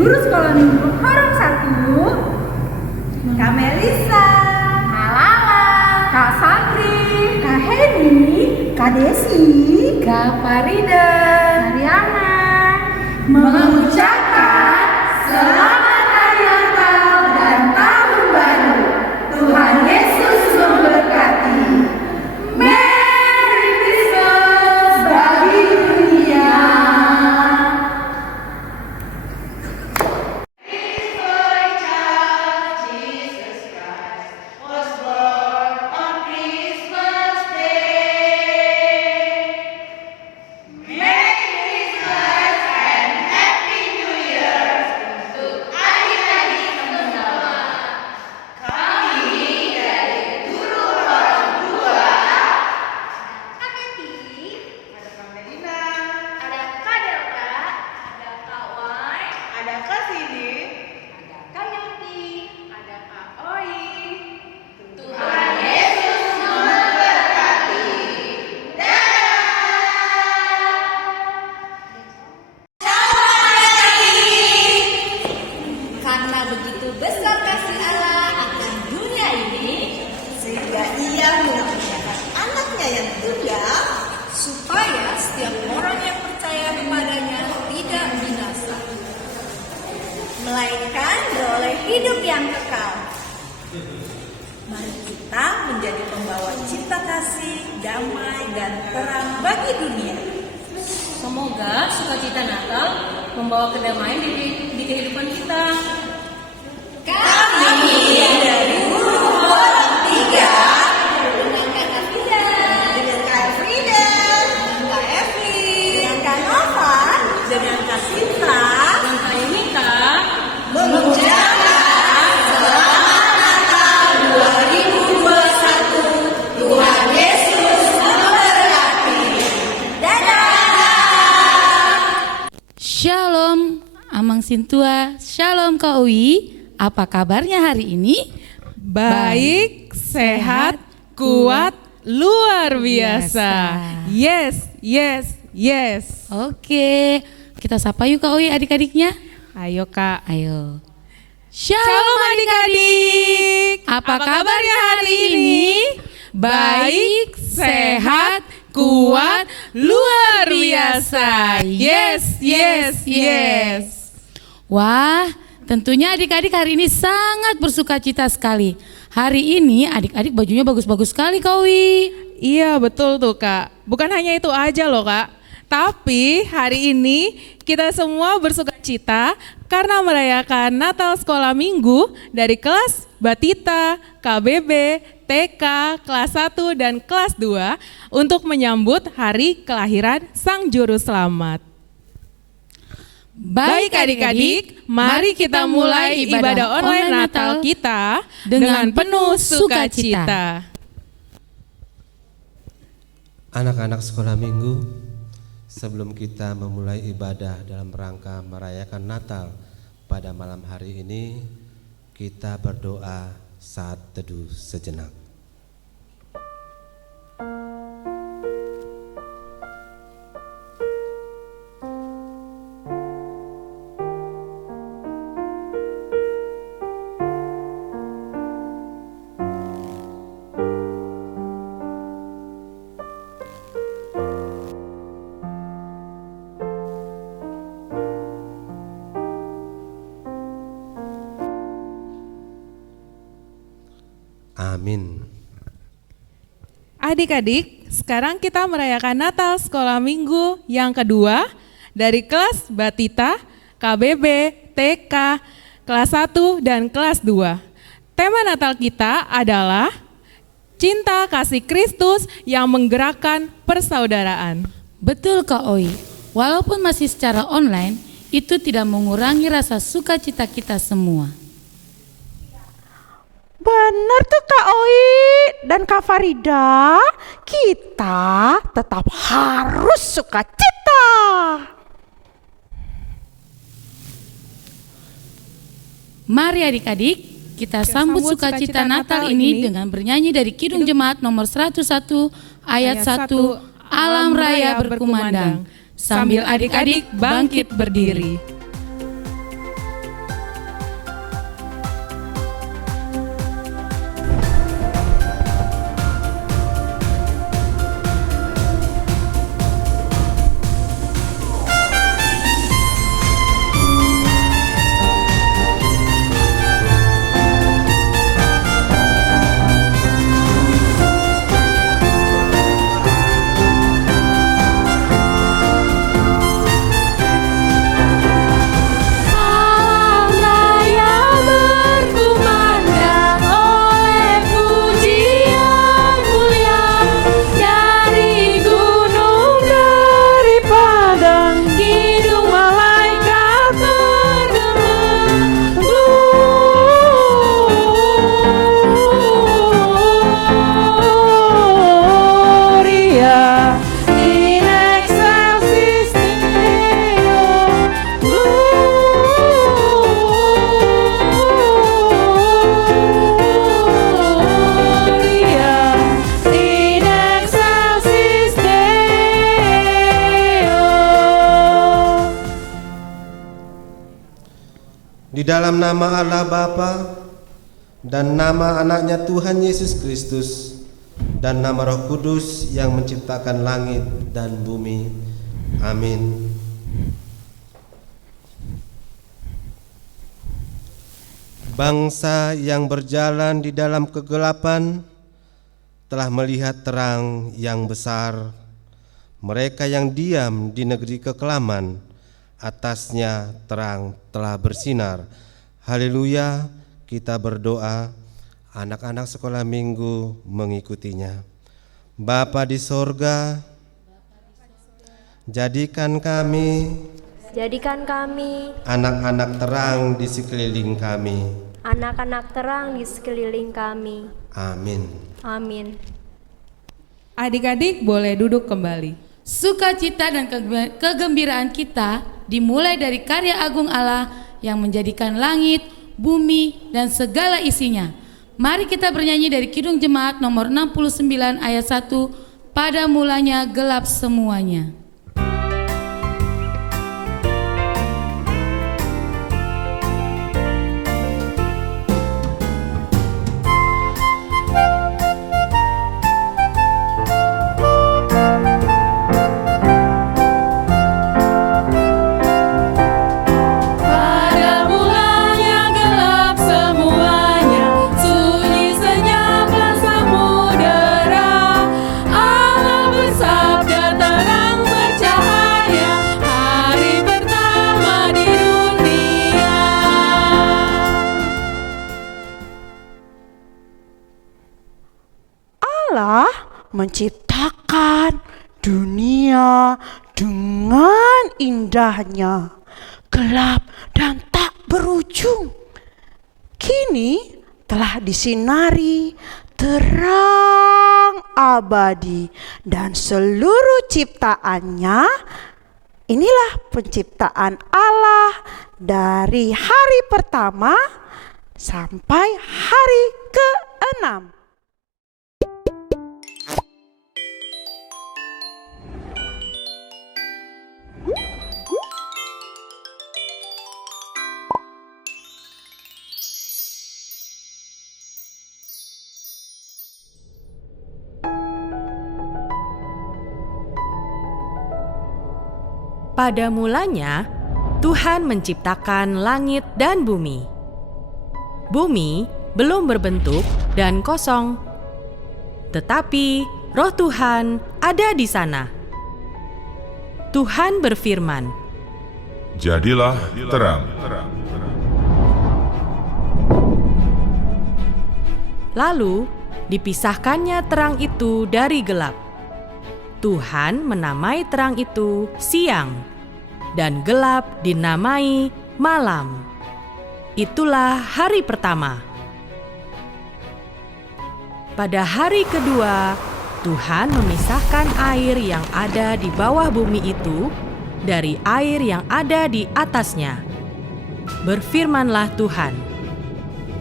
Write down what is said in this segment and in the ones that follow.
Guru Sekolah Minggu Horong 1, Kak Melisa, Kak Lala, Kak Sandri, Kak Heni, Kak Desi, Kak Farida, Kak Riana, mengucapkan selamat hari Natal dan Tahun Baru. Tuhan Yesus memberkati. Merry Christmas bagi dunia. Supaya setiap orang yang percaya kepadanya tidak binasa, melainkan beroleh hidup yang kekal. Mari kita menjadi pembawa cinta kasih, damai, dan terang bagi dunia. Semoga sukacita Natal membawa kedamaian di kehidupan kita. Kami dari Guru Horong 3 dengan Kak Frida, dengan Kak Frida, dengan Kak Evi, dengan Kak Nova, dengan Kak Sinta, Dan Kak Yunita mengucapkan selamat Natal 2021. Tuhan Yesus memberkati. Dadah. Shalom, Amang Sintua, Shalom Kak Uwi. Apa kabarnya hari ini? Baik, sehat, kuat, luar biasa. Yes, yes, yes. Oke, kita sapa yuk Kak Uwi adik-adiknya. Ayo Kak. Ayo. Shalom adik-adik. Apa kabarnya hari ini? Baik, sehat, kuat, luar biasa. Yes, yes, yes. Wah, tentunya adik-adik hari ini sangat bersukacita sekali. Hari ini adik-adik bajunya bagus-bagus sekali Kak Uwi. Iya betul tuh Kak. Bukan hanya itu aja loh Kak. Tapi hari ini kita semua bersukacita karena merayakan Natal Sekolah Minggu dari kelas Batita, KBB, TK, kelas 1 dan kelas 2 untuk menyambut hari kelahiran Sang Juru Selamat. Baik adik-adik, mari kita mulai ibadah online Natal kita dengan penuh sukacita. Anak-anak sekolah minggu, sebelum kita memulai ibadah dalam rangka merayakan Natal pada malam hari ini, kita berdoa saat teduh sejenak. Amin. Adik-adik, sekarang kita merayakan Natal Sekolah Minggu yang kedua dari kelas Batita, KBB, TK, kelas 1 dan kelas 2. Tema Natal kita adalah cinta kasih Kristus yang menggerakkan persaudaraan. Betul Kak Uwi, walaupun masih secara online, itu tidak mengurangi rasa sukacita kita semua. Benar tuh Kak Oi dan Kak Farida, kita tetap harus sukacita. Mari adik-adik, kita sambut sukacita Natal ini dengan bernyanyi dari Kidung Jemaat nomor 101 ayat 1, Alam Raya berkumandang, sambil adik-adik bangkit berdiri. Di dalam nama Allah Bapa dan nama anaknya Tuhan Yesus Kristus dan nama Roh Kudus yang menciptakan langit dan bumi. Amin. Bangsa yang berjalan di dalam kegelapan telah melihat terang yang besar. Mereka yang diam di negeri kekelaman, atasnya terang telah bersinar. Haleluya, kita berdoa. Anak-anak sekolah minggu mengikutinya. Bapa di sorga, jadikan kami anak-anak terang di sekeliling kami. Anak-anak terang di sekeliling kami. Amin. Amin. Adik-adik boleh duduk kembali. Sukacita dan kegembiraan kita dimulai dari karya agung Allah yang menjadikan langit, bumi, dan segala isinya. Mari kita bernyanyi dari Kidung Jemaat nomor 69 ayat 1, pada mulanya gelap semuanya. Menciptakan dunia dengan indahnya, gelap dan tak berujung. Kini telah disinari terang abadi dan seluruh ciptaannya. Inilah penciptaan Allah dari hari pertama sampai hari ke-6. Pada mulanya, Tuhan menciptakan langit dan bumi. Bumi belum berbentuk dan kosong, tetapi Roh Tuhan ada di sana. Tuhan berfirman, "Jadilah terang." Lalu dipisahkannya terang itu dari gelap. Tuhan menamai terang itu siang, dan gelap dinamai malam. Itulah hari pertama. Pada hari kedua, Tuhan memisahkan air yang ada di bawah bumi itu dari air yang ada di atasnya. Berfirmanlah Tuhan,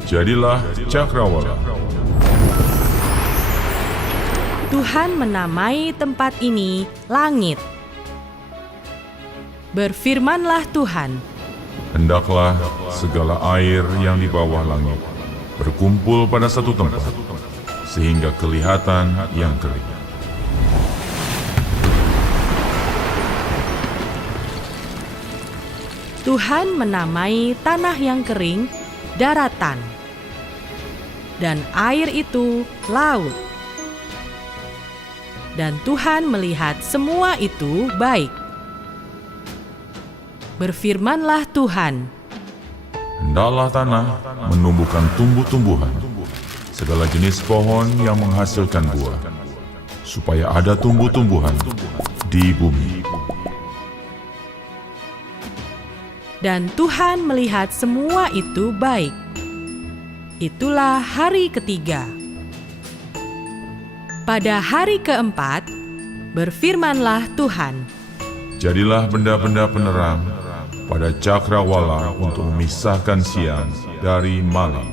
"Jadilah cakrawala." Tuhan menamai tempat ini langit. Berfirmanlah Tuhan, "Hendaklah segala air yang di bawah langit berkumpul pada satu tempat, sehingga kelihatan yang kering." Tuhan menamai tanah yang kering daratan, dan air itu laut. Dan Tuhan melihat semua itu baik. Berfirmanlah Tuhan, "Hendaklah tanah menumbuhkan tumbuh-tumbuhan, segala jenis pohon yang menghasilkan buah, supaya ada tumbuh-tumbuhan di bumi." Dan Tuhan melihat semua itu baik. Itulah hari ketiga. Pada hari keempat, berfirmanlah Tuhan, "Jadilah benda-benda penerang pada cakrawala untuk memisahkan siang dari malam."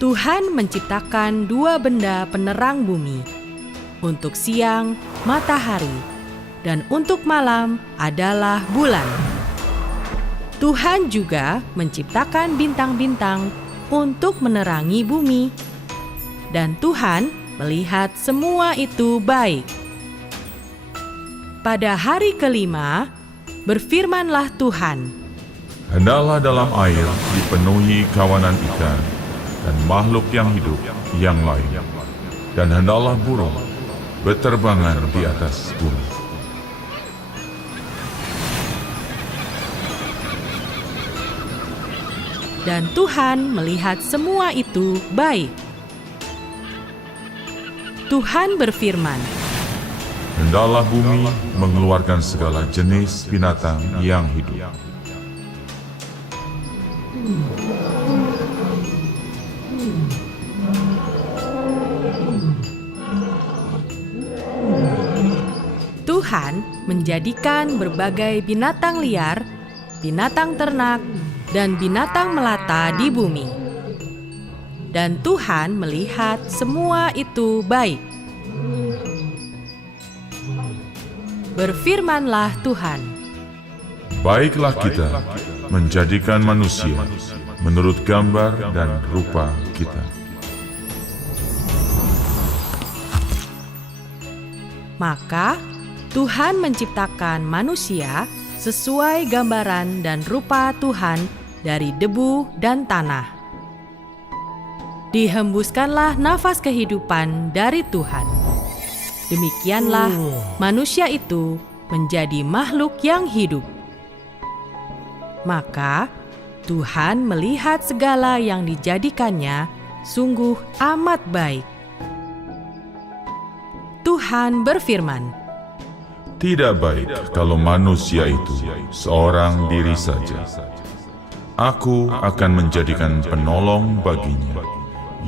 Tuhan menciptakan dua benda penerang bumi. Untuk siang, matahari, dan untuk malam adalah bulan. Tuhan juga menciptakan bintang-bintang untuk menerangi bumi. Dan Tuhan melihat semua itu baik. Pada hari kelima, berfirmanlah Tuhan, Hendaklah dalam air dipenuhi kawanan ikan dan makhluk yang hidup yang lain, dan hendaklah burung berterbangan di atas bumi. dan Tuhan melihat semua itu baik. Tuhan berfirman, Hendaklah bumi mengeluarkan segala jenis binatang yang hidup. Tuhan menjadikan berbagai binatang liar, binatang ternak, dan binatang melata di bumi. Dan Tuhan melihat semua itu baik. Berfirmanlah Tuhan, Baiklah kita menjadikan manusia menurut gambar dan rupa kita. Maka Tuhan menciptakan manusia sesuai gambaran dan rupa Tuhan dari debu dan tanah. Dihembuskanlah nafas kehidupan dari Tuhan. Demikianlah manusia itu menjadi makhluk yang hidup. Maka Tuhan melihat segala yang dijadikannya sungguh amat baik. Tuhan berfirman, Tidak baik kalau manusia itu seorang diri saja. Aku akan menjadikan penolong baginya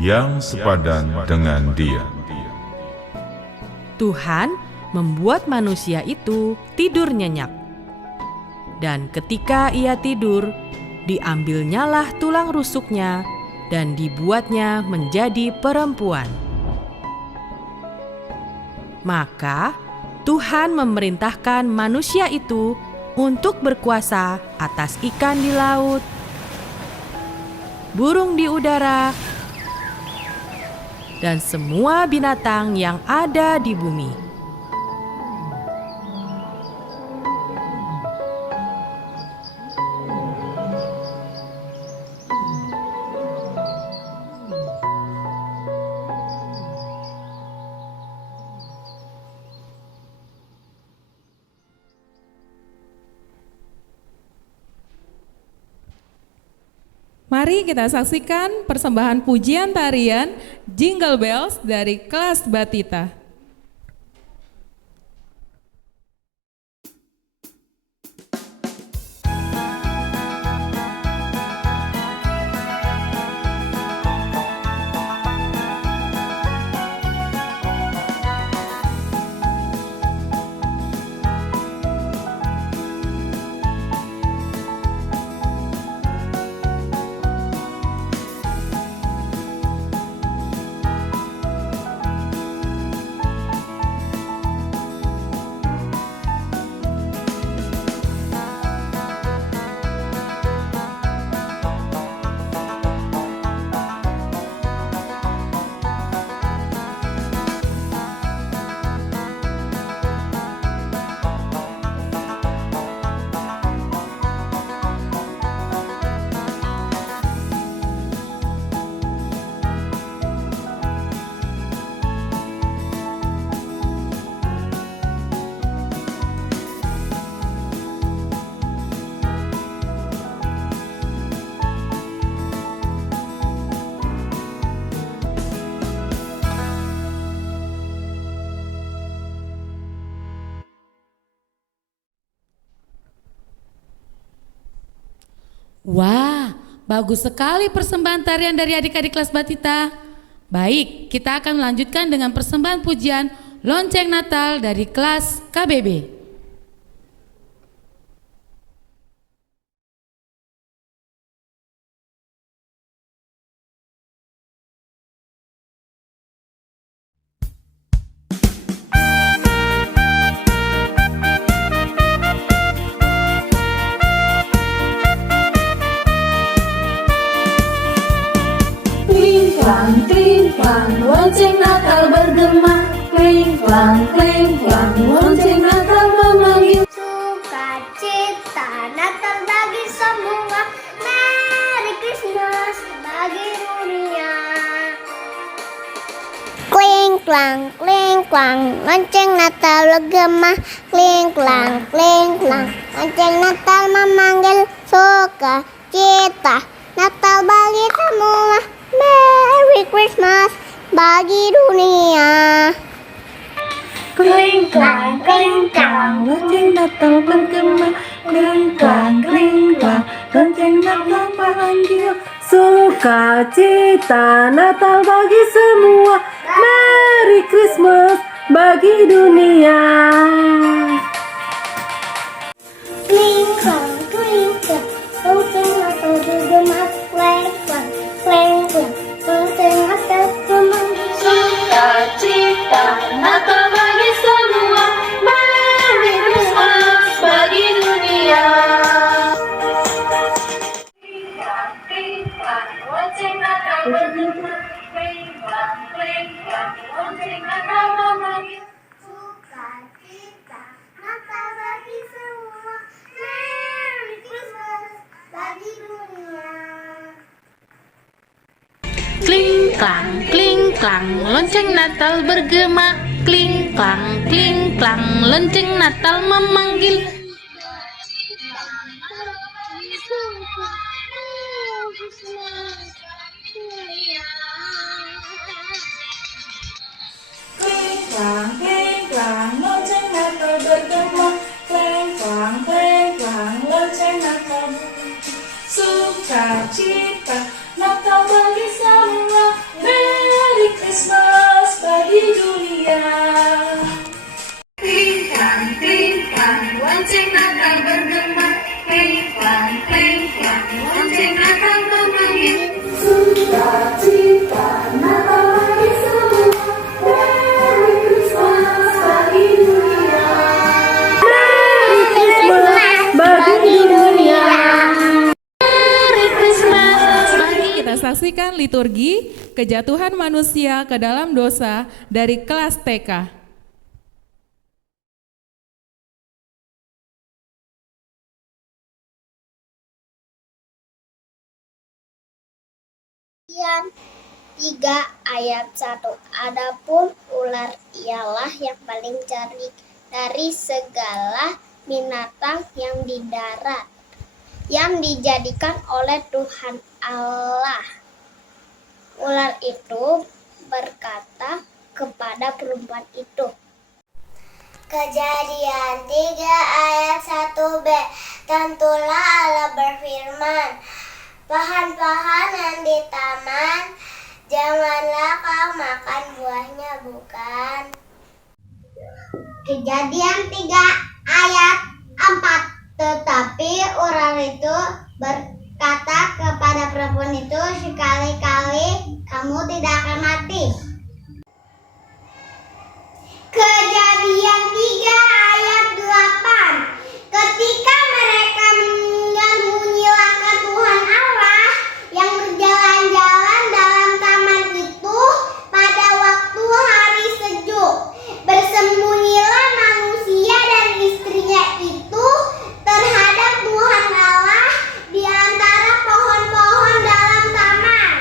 yang sepadan dengan dia. Tuhan membuat manusia itu tidur nyenyak. Dan ketika ia tidur, diambilnyalah tulang rusuknya dan dibuatnya menjadi perempuan. Maka Tuhan memerintahkan manusia itu untuk berkuasa atas ikan di laut, burung di udara, dan semua binatang yang ada di bumi. Mari kita saksikan persembahan pujian tarian Jingle Bells dari kelas Batita. Wah, bagus sekali persembahan tarian dari adik-adik kelas Batita. Baik, kita akan melanjutkan dengan persembahan pujian Lonceng Natal dari kelas KBB. klang, lonceng Natal bergema. Kling klang, lonceng Natal memanggil. Sukacita Natal bagi semua, Merry Christmas bagi dunia. Kling klang, lonceng Natal bergema. Kling klang, lonceng Natal memanggil. Sukacita Natal bagi semua, Merry Christmas bagi dunia. Kling klang, lonceng Natal bergema. Kling klang, lonceng Natal memanggil. Sukacita Natal bagi semua, Merry Christmas bagi dunia. Kling klang, lonceng Natal bergema. Kling klang, lonceng Natal memanggil. Sukacita Natal bagi semua, Merry Christmas bagi dunia. Lonceng Natal bergema. Lonceng Natal memanggil. Sukacita Natal bagi semua, Merry Christmas bagi dunia. Kling klang, lonceng Natal bergema. Kling klang, lonceng Natal memanggil. Kling klang, lonceng Natal bergema. Kling klang, lonceng Natal memanggil. Sukacita Natal bagi semua, Merry Christmas bagi dunia. Kling klang, lonceng Natal bergema. Kling klang, lonceng Natal memanggil. Sukacita Natal bagi semua, Merry Christmas bagi dunia. Merry Christmas bagi dunia. Kita saksikan liturgi kejatuhan manusia ke dalam dosa dari kelas TK. Kejadian 3 ayat 1. Adapun ular ialah yang paling cerdik dari segala binatang yang di darat, yang dijadikan oleh Tuhan Allah. Ular itu berkata kepada perempuan itu. Kejadian 3 ayat 1b. Tentulah Allah berfirman, pohon-pohon di taman, janganlah kau makan buahnya, bukan? Kejadian 3 ayat 4. Tetapi ular itu berkata kepada perempuan itu, sekali-kali kamu tidak akan mati. Kejadian 3 ayat 8. Ketika mereka mendengar bunyi langkah Tuhan Allah yang berjalan-jalan dalam taman itu pada waktu hari sejuk, bersembunyilah manusia dan istrinya itu terhadap Tuhan Allah di antara pohon-pohon dalam taman.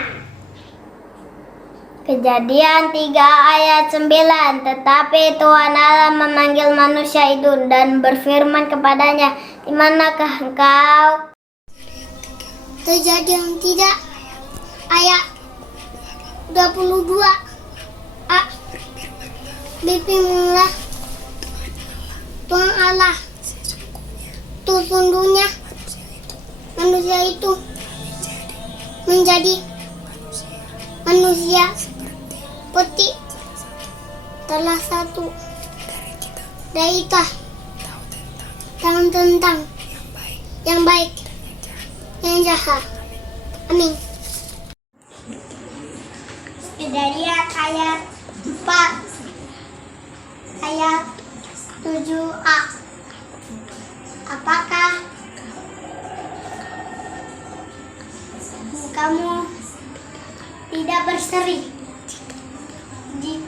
Kejadian 3 ayat 9. Tetapi Tuhan Allah memanggil manusia itu dan berfirman kepadanya, di manakah engkau? Kejadian 3 ayat 22. Berfirmanlah Tuhan Allah, sesungguhnya manusia itu menjadi manusia seperti salah satu dari kita, tahu tentang yang baik, yang jahat. Amin. Kejadian ayat 4 ayat 7a. Apakah kamu tidak berseri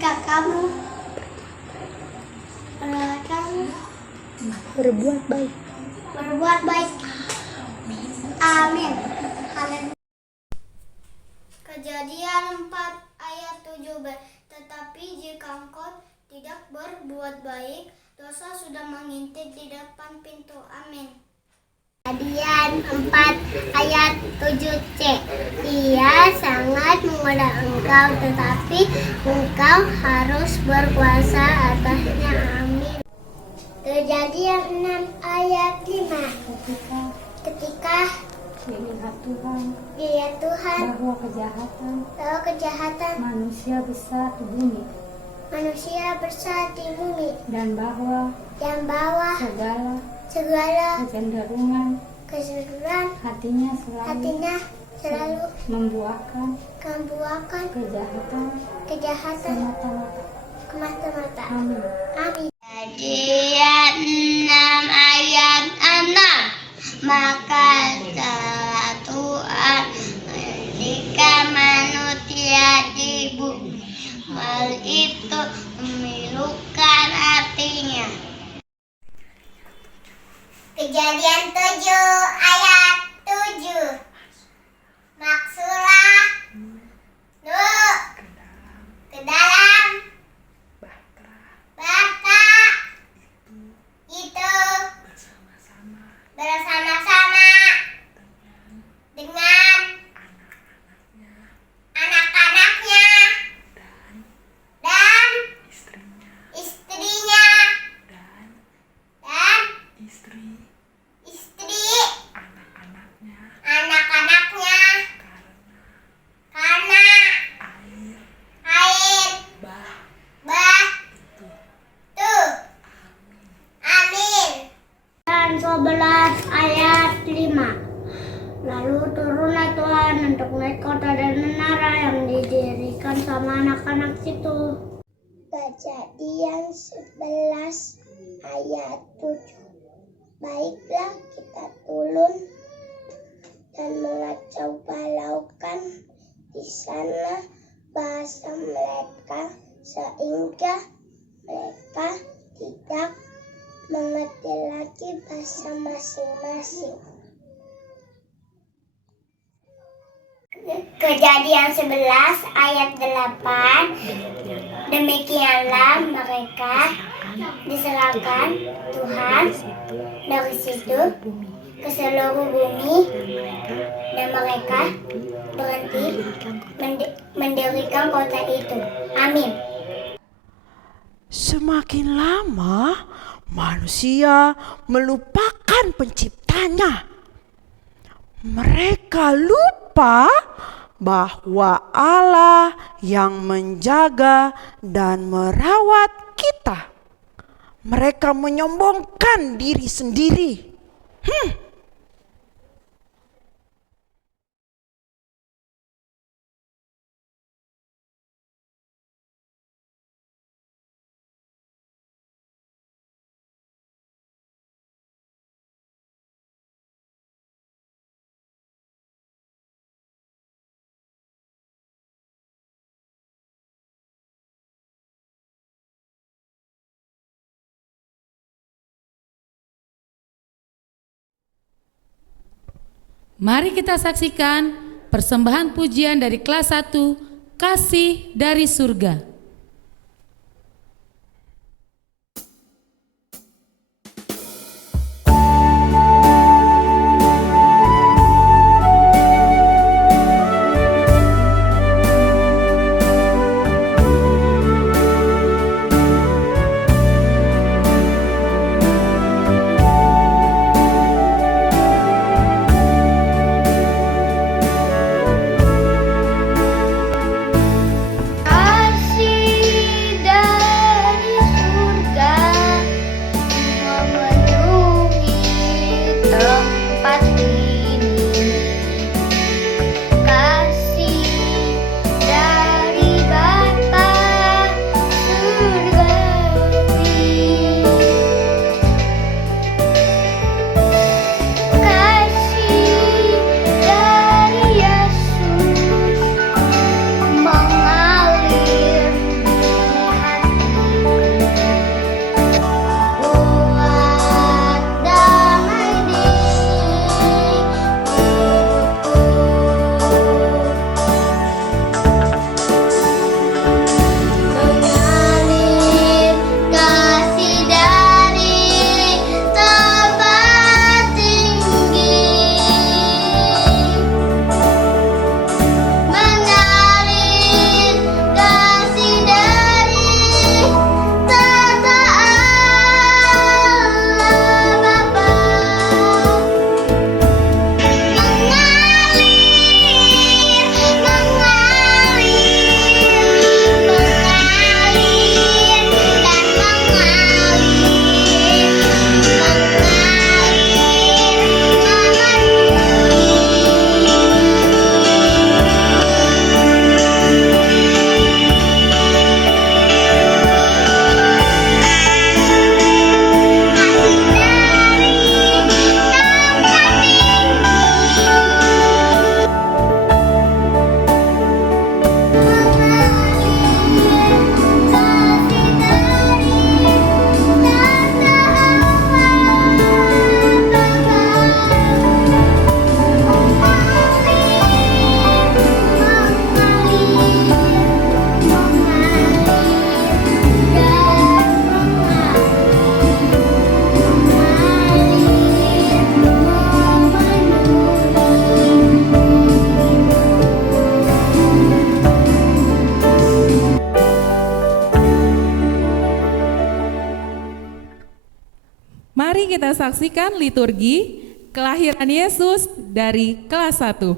jika kamu berbuat baik. Amin. Kejadian 4 ayat 7b. Tetapi jika engkau tidak berbuat baik, dosa sudah mengintip di depan pintu. Amin. Kejadian 4 ayat 7c. Dia sangat menggoda engkau, tetapi engkau harus berkuasa atasnya. Amin. Kejadian 6 ayat 5. Ketika dilihat Tuhan bahwa kejahatan manusia besar di bumi dan bahwa segala kecenderungan hatinya selalu membuahkan kejahatan semata-mata. Amin. Kejadian 6 ayat 6. Maka salah Tuhan ketika manusia di bumi, hal itu memilukan hatinya. Kejadian 7 ayat 7. Maksudlah ke dalam bata itu bersama-sama dengan anak-anaknya dan istrinya dan istri anak-anaknya karena air bah tuh. Amin. Dan 11 ayat 5. Lalu turunlah Tuhan untuk melihat kota dan menara yang didirikan sama anak-anak itu. Kejadian 11 ayat 7. Baiklah kita turun dan mengacau balaukan di sana bahasa mereka, sehingga mereka tidak mengerti lagi bahasa masing-masing. Kejadian 11 ayat 8. Demikianlah mereka diserahkan Tuhan dari situ ke seluruh bumi, dan mereka berhenti mendirikan kota itu. Amin. Semakin lama manusia melupakan penciptanya. Mereka lupa bahwa Allah yang menjaga dan merawat kita. Mereka menyombongkan diri sendiri. Mari kita saksikan persembahan pujian dari kelas 1, Kasih dari Surga. Kasih Mari kita saksikan liturgi kelahiran Yesus dari kelas 1.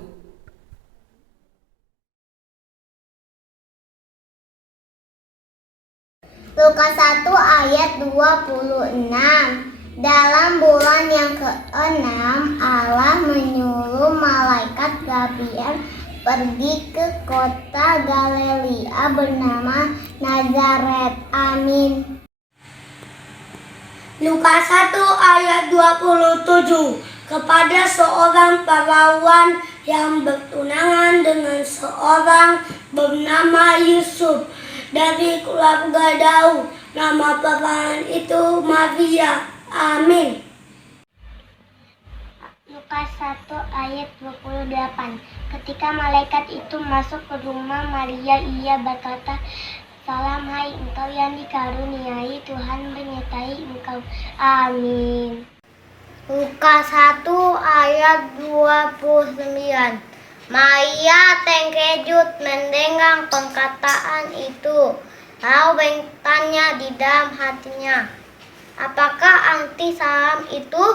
Lukas 1 ayat 26. Dalam bulan yang ke-6, Allah menyuruh malaikat Gabriel pergi ke kota Galilea bernama Nazaret. Amin. Lukas 1 ayat 27. Kepada seorang perawan yang bertunangan dengan seorang bernama Yusuf dari keluarga Daud. Nama perawan itu Maria. Amin. Lukas 1 ayat 28. Ketika malaikat itu masuk ke rumah Maria, ia berkata, "Salam, hai engkau yang dikaruniai, Tuhan menyertai engkau." Amin. Lukas 1 ayat 29. Maria terkejut mendengar perkataan itu. Lalu bertanya di dalam hatinya, apakah arti salam itu?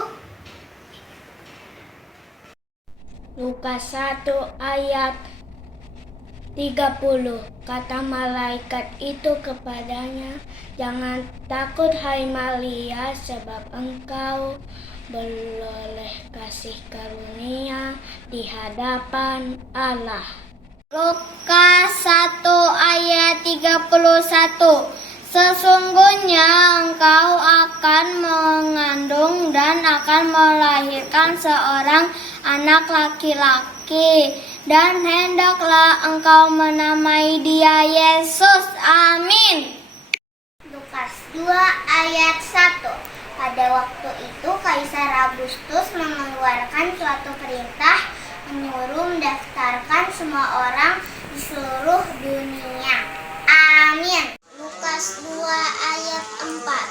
Lukas 1 ayat 30. Kata malaikat itu kepadanya, "Jangan takut hai Maria, sebab engkau beroleh kasih karunia di hadapan Allah." Lukas 1 ayat 31. Sesungguhnya engkau akan mengandung dan akan melahirkan seorang anak laki-laki, dan hendaklah engkau menamai dia Yesus. Amin. Lukas 2 ayat 1. Pada waktu itu Kaisar Agustus mengeluarkan suatu perintah menyuruh mendaftarkan semua orang di seluruh dunia. Amin. Lukas 2 ayat 4.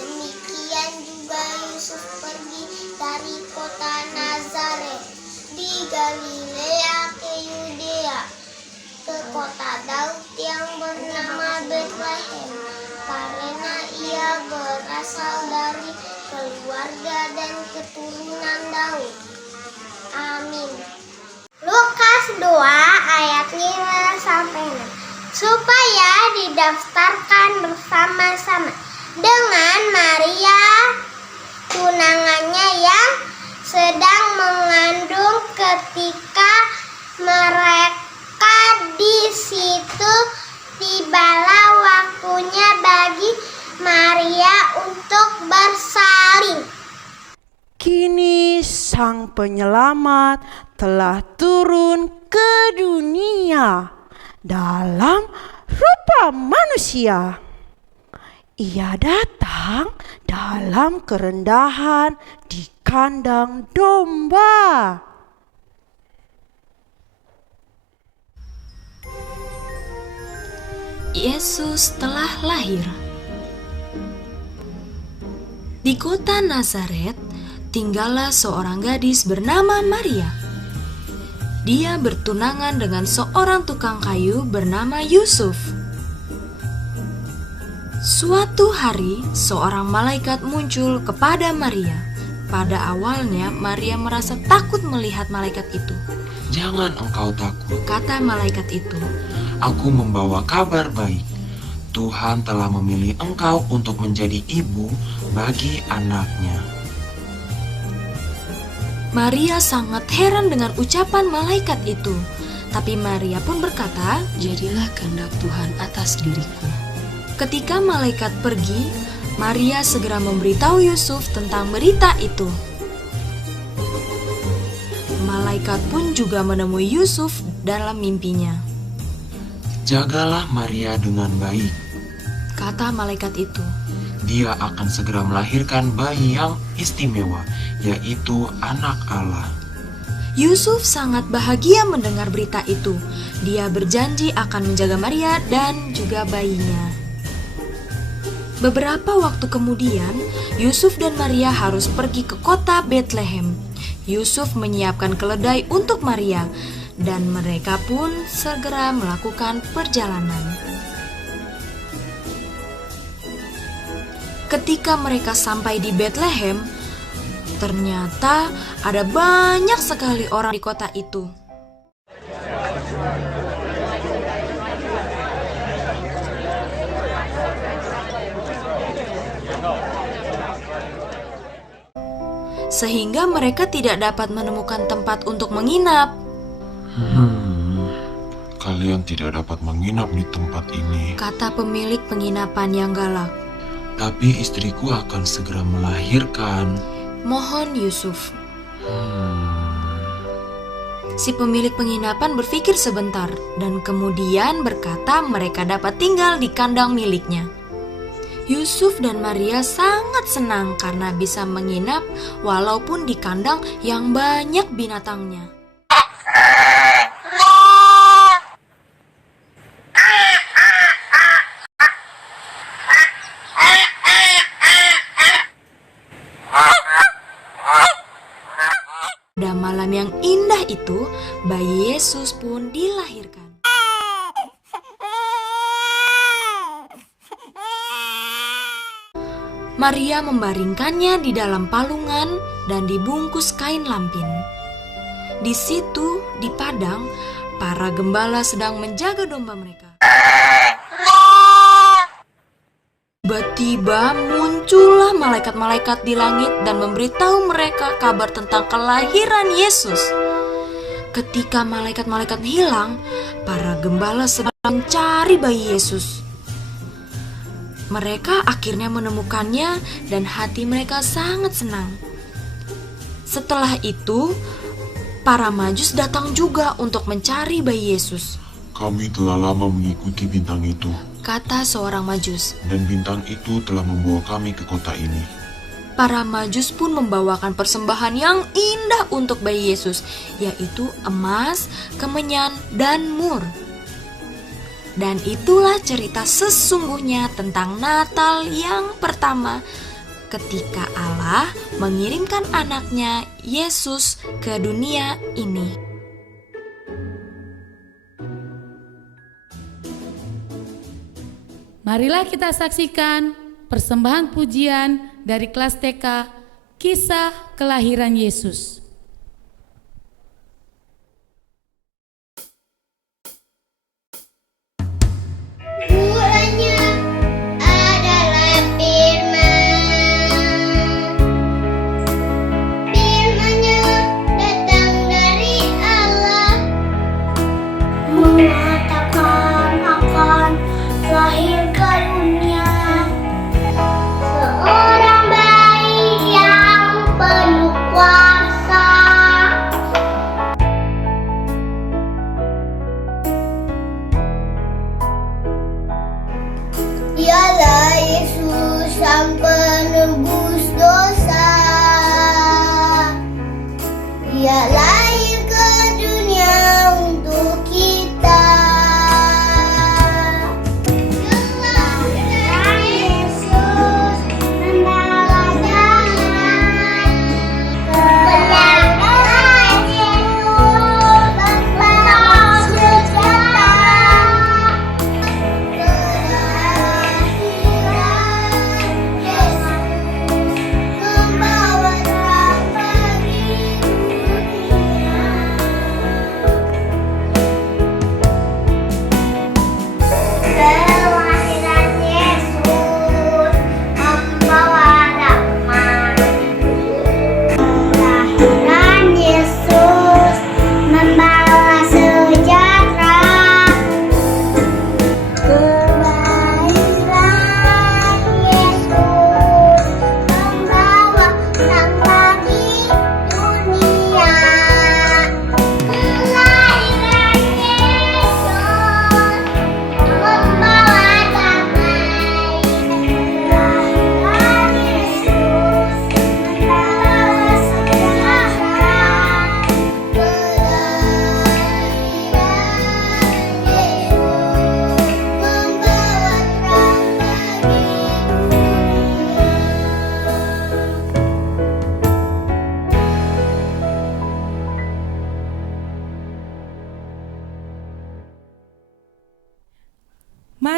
Demikian juga Yusuf pergi dari kota Nazaret di Galilea ke Yudea, ke kota Daud yang bernama Betlehem, karena ia berasal dari keluarga dan keturunan Daud. Amin. Lukas 2 ayat 5 sampai 6. Supaya didaftarkan bersama-sama dengan Maria, tunangannya yang sedang mengandung. Ketika mereka di situ, tibalah waktunya bagi Maria untuk bersalin. Kini Sang Penyelamat telah turun ke dunia dalam rupa manusia. Ia datang dalam kerendahan di kandang domba. Yesus telah lahir. Di kota Nazaret tinggallah seorang gadis bernama Maria. Dia bertunangan dengan seorang tukang kayu bernama Yusuf. Suatu hari, seorang malaikat muncul kepada Maria. Pada awalnya, Maria merasa takut melihat malaikat itu. "Jangan engkau takut," kata malaikat itu. "Aku membawa kabar baik. Tuhan telah memilih engkau untuk menjadi ibu bagi anaknya." Maria sangat heran dengan ucapan malaikat itu. Tapi Maria pun berkata, "Jadilah kehendak Tuhan atas diriku." Ketika malaikat pergi, Maria segera memberitahu Yusuf tentang berita itu. Malaikat pun juga menemui Yusuf dalam mimpinya. "Jagalah Maria dengan baik," kata malaikat itu. "Dia akan segera melahirkan bayi yang istimewa, yaitu anak Allah." Yusuf sangat bahagia mendengar berita itu. Dia berjanji akan menjaga Maria dan juga bayinya. Beberapa waktu kemudian, Yusuf dan Maria harus pergi ke kota Betlehem. Yusuf menyiapkan keledai untuk Maria, dan mereka pun segera melakukan perjalanan. Ketika mereka sampai di Bethlehem, ternyata ada banyak sekali orang di kota itu. Sehingga mereka tidak dapat menemukan tempat untuk menginap. Kalian tidak dapat menginap di tempat ini, kata pemilik penginapan yang galak. Tapi istriku akan segera melahirkan. Mohon Yusuf. Si pemilik penginapan berpikir sebentar dan kemudian berkata mereka dapat tinggal di kandang miliknya. Yusuf dan Maria sangat senang karena bisa menginap walaupun di kandang yang banyak binatangnya. Pada malam yang indah itu, bayi Yesus pun dilahirkan. Maria membaringkannya di dalam palungan dan dibungkus kain lampin. Di situ, di padang, para gembala sedang menjaga domba mereka. Tiba-tiba muncullah malaikat-malaikat di langit dan memberitahu mereka kabar tentang kelahiran Yesus. Ketika malaikat-malaikat hilang, para gembala sedang mencari bayi Yesus. Mereka akhirnya menemukannya dan hati mereka sangat senang. Setelah itu, para Majus datang juga untuk mencari bayi Yesus. Kami telah lama mengikuti bintang itu, kata seorang Majus. Dan bintang itu telah membawa kami ke kota ini. Para Majus pun membawakan persembahan yang indah untuk bayi Yesus, yaitu emas, kemenyan, dan mur. Dan itulah cerita sesungguhnya tentang Natal yang pertama, ketika Allah mengirimkan anaknya Yesus ke dunia ini. Marilah kita saksikan persembahan pujian dari kelas TK, Kisah Kelahiran Yesus. Seorang bayi yang penuh kuasa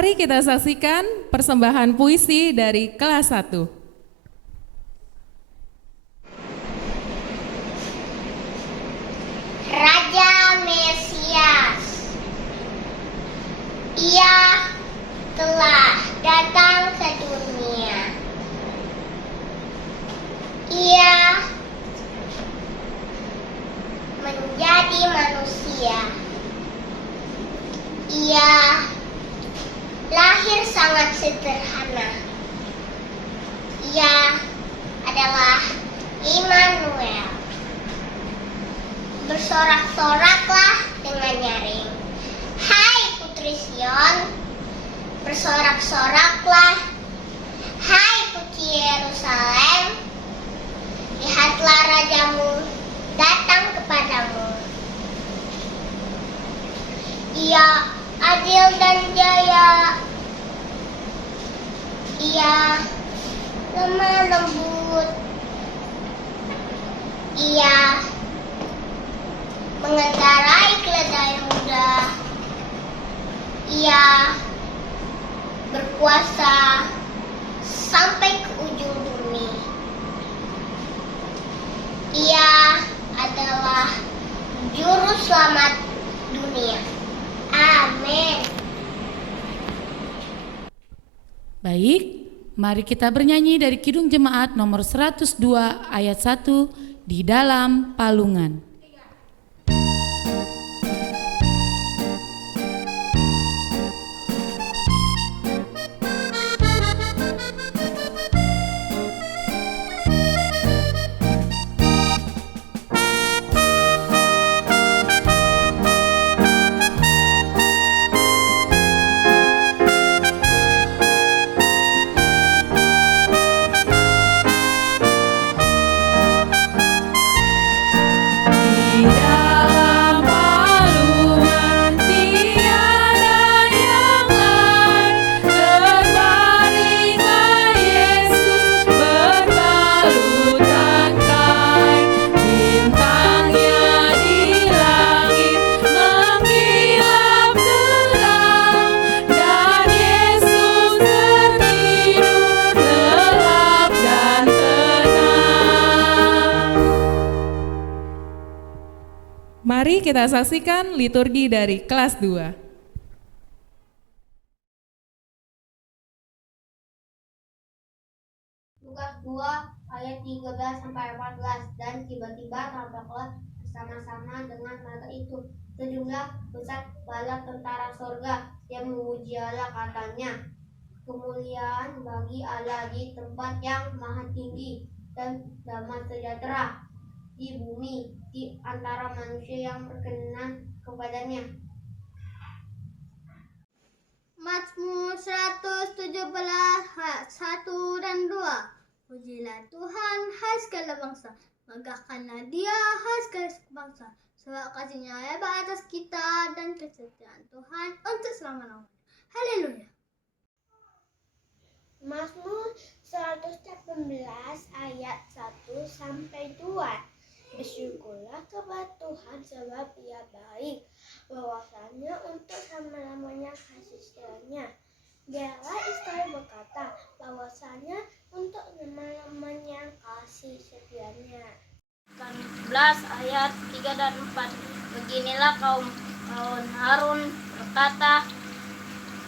Mari kita saksikan persembahan puisi dari kelas 1. Raja Mesias, Ia telah datang ke dunia. Ia menjadi manusia. Ia lahir sangat sederhana. Ia adalah Immanuel. Bersorak-soraklah dengan nyaring. Hai Putri Sion, bersorak-soraklah. Hai Putri Yerusalem, lihatlah rajamu datang kepadamu. Ia adil dan jaya. Ia lemah lembut. Ia mengendarai keledai muda. Ia berkuasa sampai ke ujung bumi. Ia adalah juru selamat dunia. Amin. Baik, mari kita bernyanyi dari Kidung Jemaat nomor 102 ayat 1 di dalam palungan. Mari kita saksikan liturgi dari kelas 2. Lukas 2 ayat 13 sampai 14. Dan tiba-tiba tampaklah bersama-sama dengan mereka itu sejumlah besar bala tentara sorga yang memuji Allah, katanya, kemuliaan bagi Allah di tempat yang maha tinggi dan damai sejahtera di bumi di antara manusia yang berkenan kepadanya. Mazmur 117 ayat 1 dan 2. Pujilah Tuhan, hai segala bangsa, megahkanlah Dia, hai segala bangsa, sebab kasih-Nya hebat atas kita dan kesetiaan Tuhan untuk selama-lamanya. Haleluya. Mazmur 118 ayat 1 sampai 2. Bersyukurlah kepada Tuhan sebab Ia baik, bahwasanya untuk selama-lamanya kasih setianya. Biarlah Israel berkata, bahwasanya untuk selama-lamanya kasih setianya. 11 ayat 3 dan 4. Beginilah kaum Harun berkata,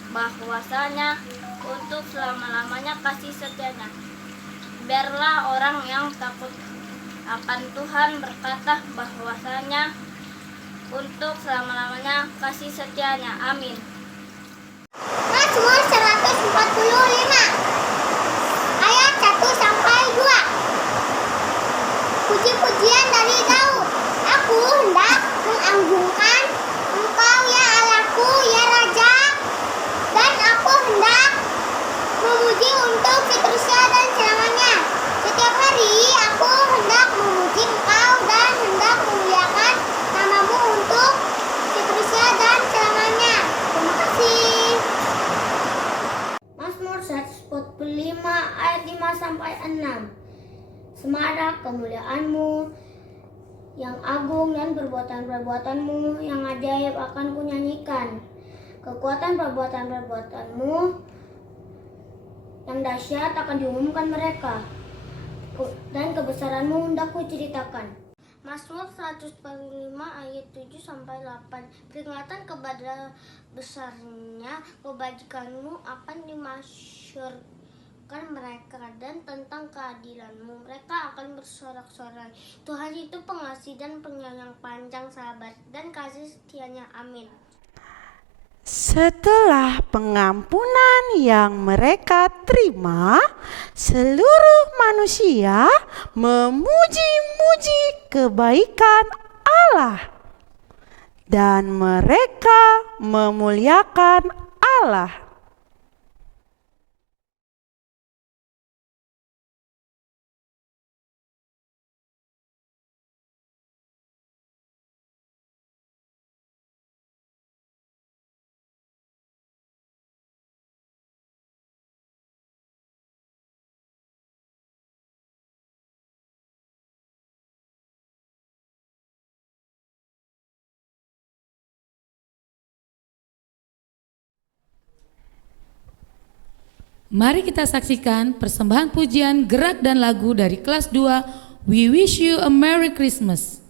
bahwasanya untuk selama-lamanya kasih setianya. Biarlah orang yang takut akan Tuhan berkata, bahwasanya untuk selama-lamanya kasih setianya. Amin. Mazmur 145 ayat 1 sampai 2. Puji-pujian dari Daud. Aku hendak mengagungkan Engkau ya Allahku, ya Raja, dan aku hendak memuji untuk seterusnya dan selamanya. Setiap hari aku hendak memuji Engkau dan hendak memuliakan namamu untuk seterusnya dan selamanya. Terima kasih. Mazmur 145 ayat 5 sampai 6. Semarak kemuliaan-Mu yang agung dan perbuatan-perbuatan-Mu yang ajaib akan kunyanyikan. Kekuatan perbuatan-perbuatanmu yang dahsyat akan diumumkan mereka, dan kebesaranmu hendak kuceritakan. Mazmur 145 ayat 7-8. Peringatan kepada besarnya kebajikanmu akan dimasyurkan mereka, dan tentang keadilanmu mereka akan bersorak-sorai. Tuhan itu pengasih dan penyayang, panjang sabar, dan kasih setianya. Amin. Setelah pengampunan yang mereka terima, seluruh manusia memuji-muji kebaikan Allah, dan mereka memuliakan Allah. Mari kita saksikan persembahan pujian gerak dan lagu dari kelas 2 We Wish You a Merry Christmas.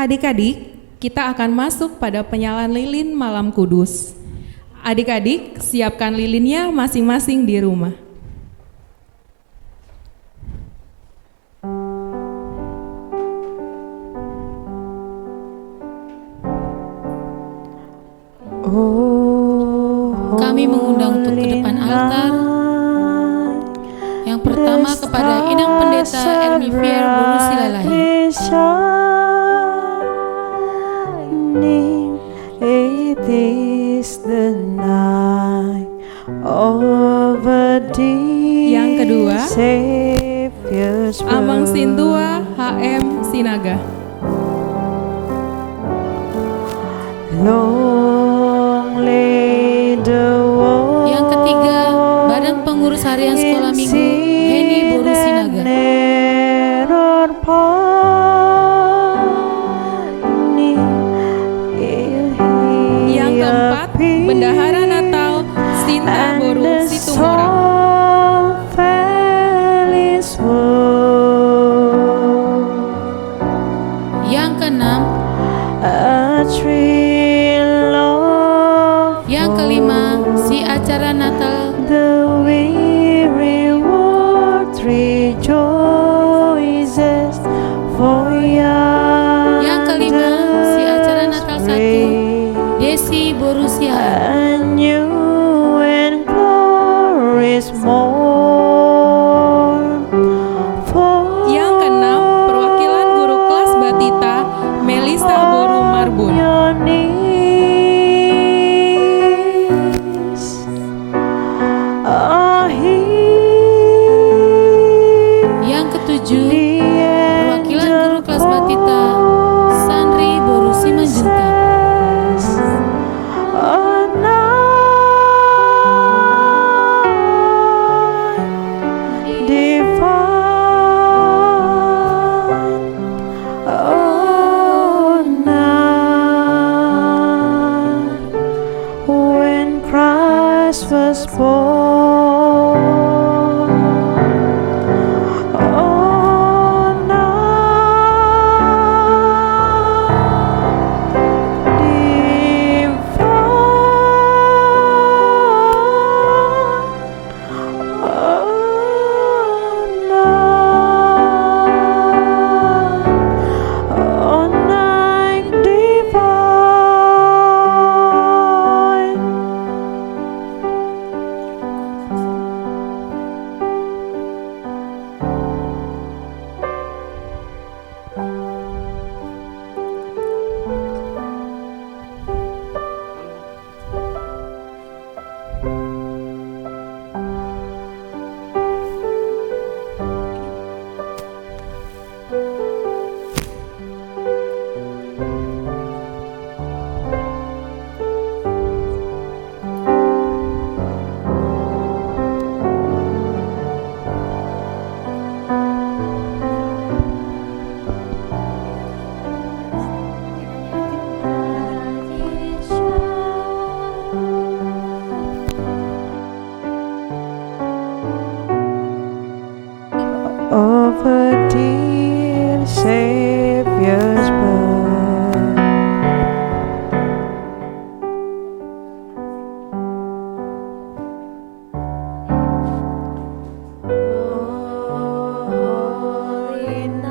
Adik-adik, kita akan masuk pada penyalaan lilin malam kudus. Adik-adik, siapkan lilinnya masing-masing di rumah. Kami mengundang untuk ke depan altar. Yang pertama kepada Inang Pendeta Ermifier Borusilalahi. It is the night of a dear Yang kedua, Savior's Abang Sintua HM Sinaga. Long lay the war. Yang ketiga, Badan Pengurus Harian Sekolah Minggu Heni Borusinaga. Jacinta Boru the Situmorang. song fell its word. Yang keenam, A thrill of yang kelima, si acara Natal. the weary world rejoices, for Yang kelima, si acara Natal 1, Desi Borusia. a new and glorious morn. Yang keenam, perwakilan guru kelas Batita, Melisa Boru Marbun. Your knees are here. Yang ketujuh, perwakilan guru kelas Batita, Sandri Boru Simanjuntak. A night divine. Oh, night when Christ was born. Oh, night divine. Oh, night divine. Of a dear Savior's birth. Holy night,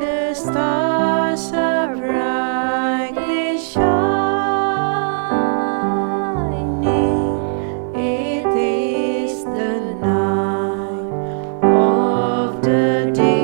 the stars are brightly shining. It is the night of the day.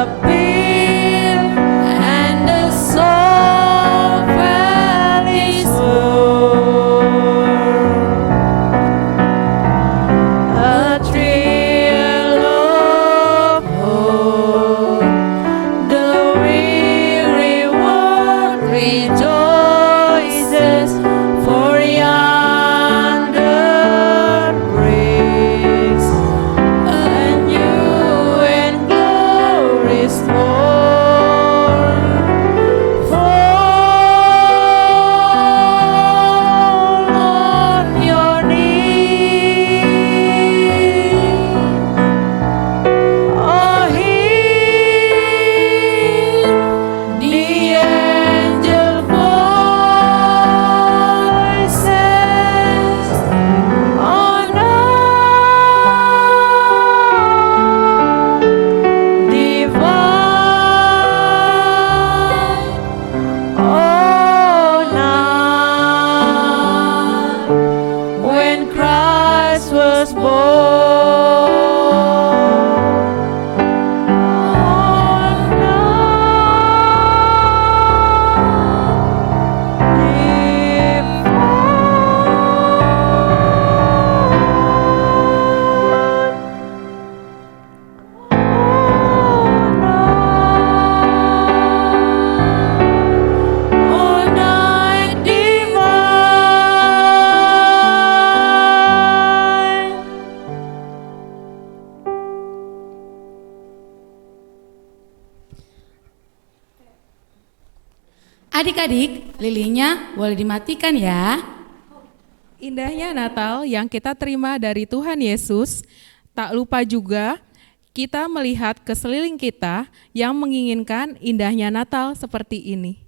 appeared, and the soul felt His word. A thrill of hope, the weary world rejoices, for yonder breaks a new and glorious morn. Fall on your knees, oh, hear the angel voices on earth divine. Oh, night when Christ was born. Oh, night divine. Adik-adik, lilinnya boleh dimatikan ya. Indahnya Natal yang kita terima dari Tuhan Yesus, tak lupa juga kita melihat ke sekeliling kita yang menginginkan indahnya Natal seperti ini.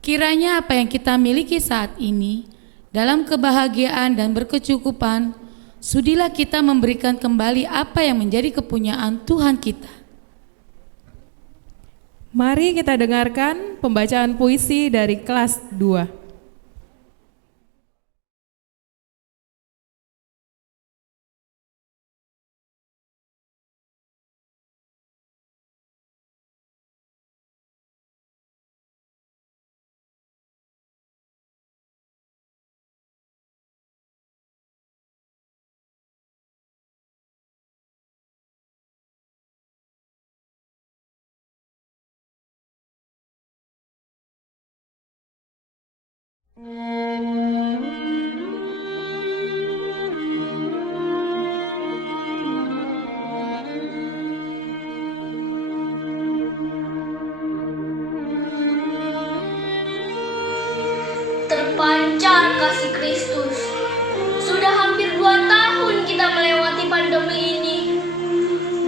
Kiranya apa yang kita miliki saat ini, dalam kebahagiaan dan berkecukupan, sudilah kita memberikan kembali apa yang menjadi kepunyaan Tuhan kita. Mari kita dengarkan pembacaan puisi dari kelas 2. Terpancar kasih Kristus. Sudah hampir 2 tahun kita melewati pandemi ini.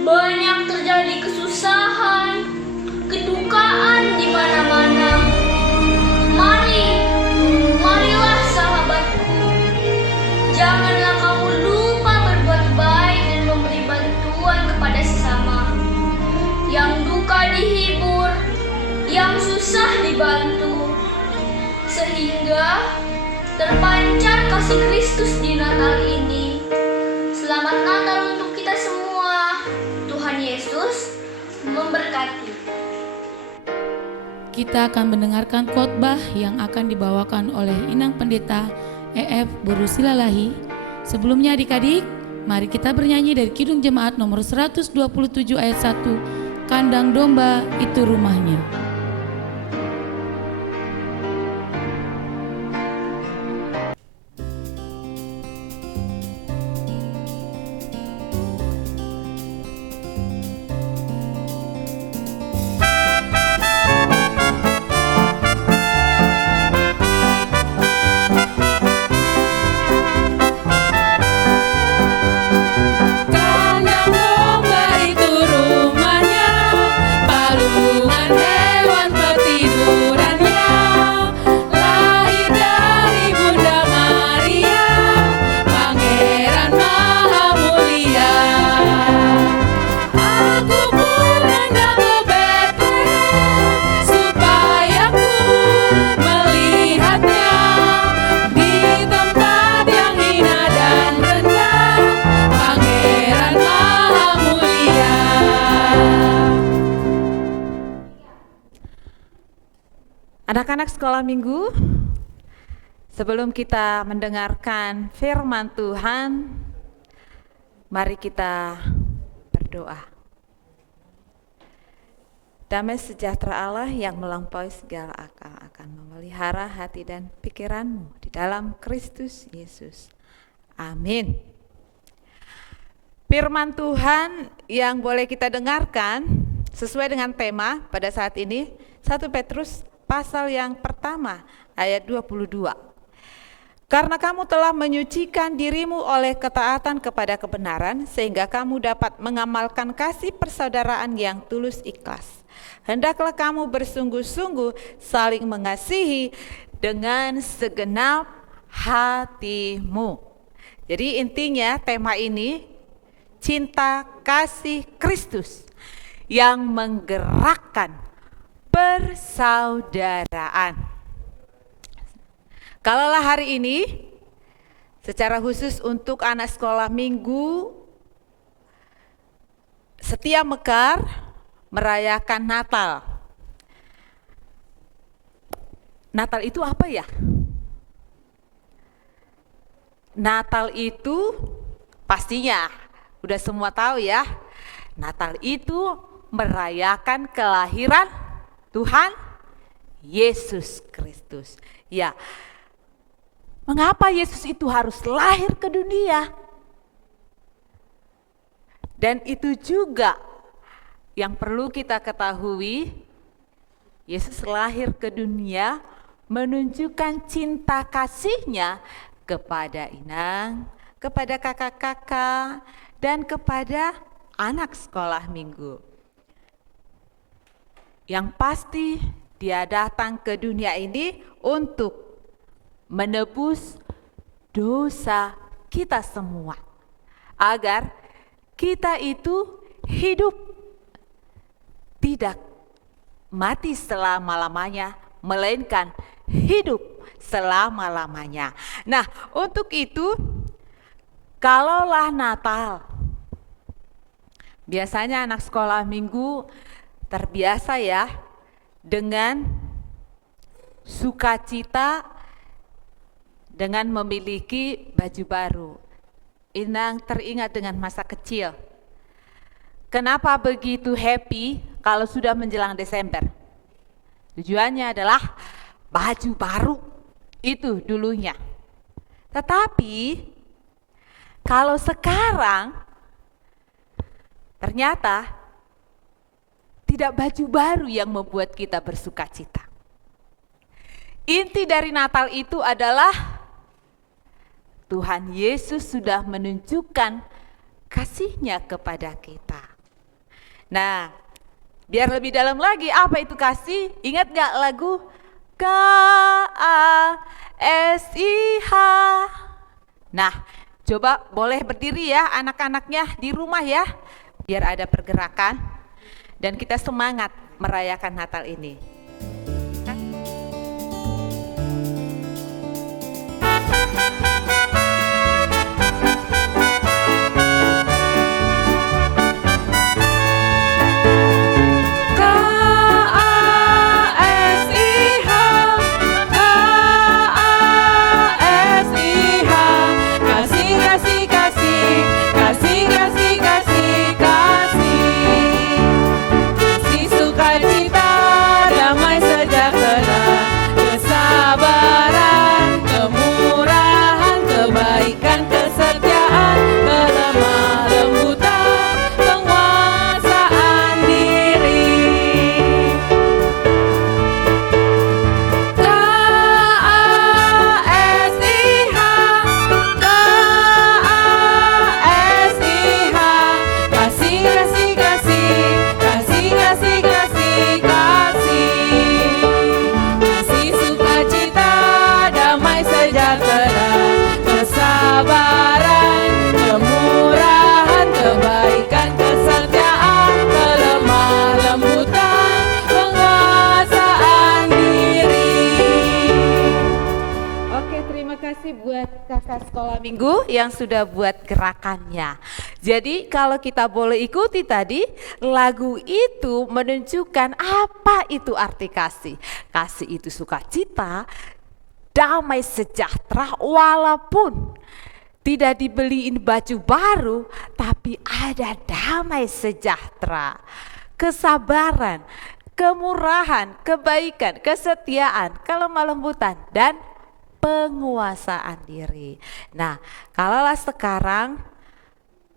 Banyak terjadi kesusahan, kedukaan di mana-mana. Marilah sahabatku. Janganlah kamu lupa berbuat baik dan memberi bantuan kepada sesama. Yang duka dihibur, yang susah dibantu. Sehingga terpancar kasih Kristus di Natal ini. Selamat Natal untuk kita semua. Tuhan Yesus memberkati. Kita akan mendengarkan khotbah yang akan dibawakan oleh Inang Pendeta EF Borusilalahi. Sebelumnya adik-adik, mari kita bernyanyi dari Kidung Jemaat nomor 127 ayat 1, Kandang Domba Itu Rumahnya. Kandang domba itu rumahnya, palungan hewan Anak-anak sekolah minggu, sebelum kita mendengarkan firman Tuhan, mari kita berdoa. Damai sejahtera Allah yang melampaui segala akal akan memelihara hati dan pikiranmu di dalam Kristus Yesus. Amin. Firman Tuhan yang boleh kita dengarkan sesuai dengan tema pada saat ini, 1 Petrus pasal yang pertama ayat 22. Karena kamu telah menyucikan dirimu oleh ketaatan kepada kebenaran, sehingga kamu dapat mengamalkan kasih persaudaraan yang tulus ikhlas. Hendaklah kamu bersungguh-sungguh saling mengasihi dengan segenap hatimu. Jadi intinya tema ini cinta kasih Kristus yang menggerakkan persaudaraan. Kalaulah hari ini secara khusus untuk anak sekolah minggu Setia Mekar merayakan Natal. Natal itu apa ya? Natal itu pastinya udah semua tahu ya. Natal itu merayakan kelahiran Tuhan Yesus Kristus. Ya, mengapa Yesus itu harus lahir ke dunia? Dan itu juga yang perlu kita ketahui, Yesus lahir ke dunia menunjukkan cinta kasih-Nya kepada inang, kepada kakak-kakak, dan kepada anak sekolah minggu. Yang pasti Dia datang ke dunia ini untuk menebus dosa kita semua, agar kita itu hidup tidak mati selama-lamanya, melainkan hidup selama-lamanya. Nah, untuk itu kalaulah Natal, biasanya anak sekolah minggu terbiasa ya dengan sukacita dengan memiliki baju baru. Inang teringat dengan masa kecil. Kenapa begitu happy kalau sudah menjelang Desember? Tujuannya adalah baju baru itu dulunya. Tetapi kalau sekarang ternyata tidak baju baru yang membuat kita bersuka cita. Inti dari Natal itu adalah Tuhan Yesus sudah menunjukkan kasih-Nya kepada kita. Nah, biar lebih dalam lagi, apa itu kasih? Ingat gak lagu K-A-S-I-H? Nah, coba boleh berdiri ya anak-anaknya di rumah ya, biar ada pergerakan. Dan kita semangat merayakan Natal ini. Kasih sekolah minggu yang sudah buat gerakannya. Jadi kalau kita boleh ikuti tadi, lagu itu menunjukkan apa itu arti kasih. Kasih itu sukacita, damai sejahtera, walaupun tidak dibeliin baju baru, tapi ada damai sejahtera, kesabaran, kemurahan, kebaikan, kesetiaan, kelemah lembutan, dan penguasaan diri. Nah, kalaulah sekarang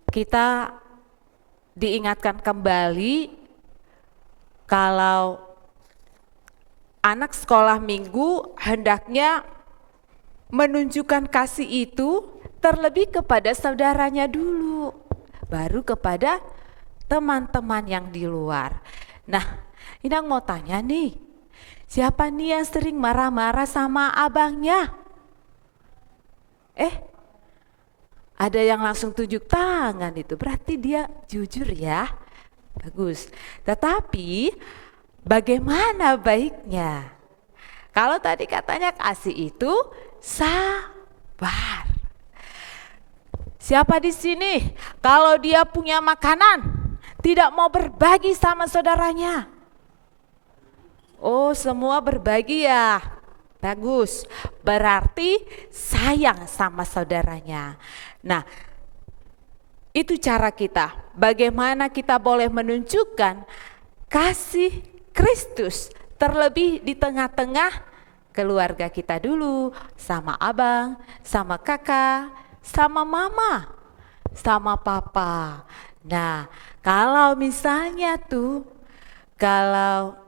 kita diingatkan kembali kalau anak sekolah minggu hendaknya menunjukkan kasih itu terlebih kepada saudaranya dulu, baru kepada teman-teman yang di luar. Nah, Inang mau tanya nih, siapa nih yang sering marah-marah sama abangnya? Ada yang langsung tunjuk tangan itu, berarti dia jujur ya. Bagus. Tetapi bagaimana baiknya? Kalau tadi katanya kasih itu sabar. Siapa di sini kalau dia punya makanan tidak mau berbagi sama saudaranya? Oh, semua berbagi ya. Bagus. Berarti sayang sama saudaranya. Nah, itu cara kita. Bagaimana kita boleh menunjukkan kasih Kristus terlebih di tengah-tengah keluarga kita dulu, sama abang, sama kakak, sama mama, sama papa. Nah, kalau misalnya tuh, kalau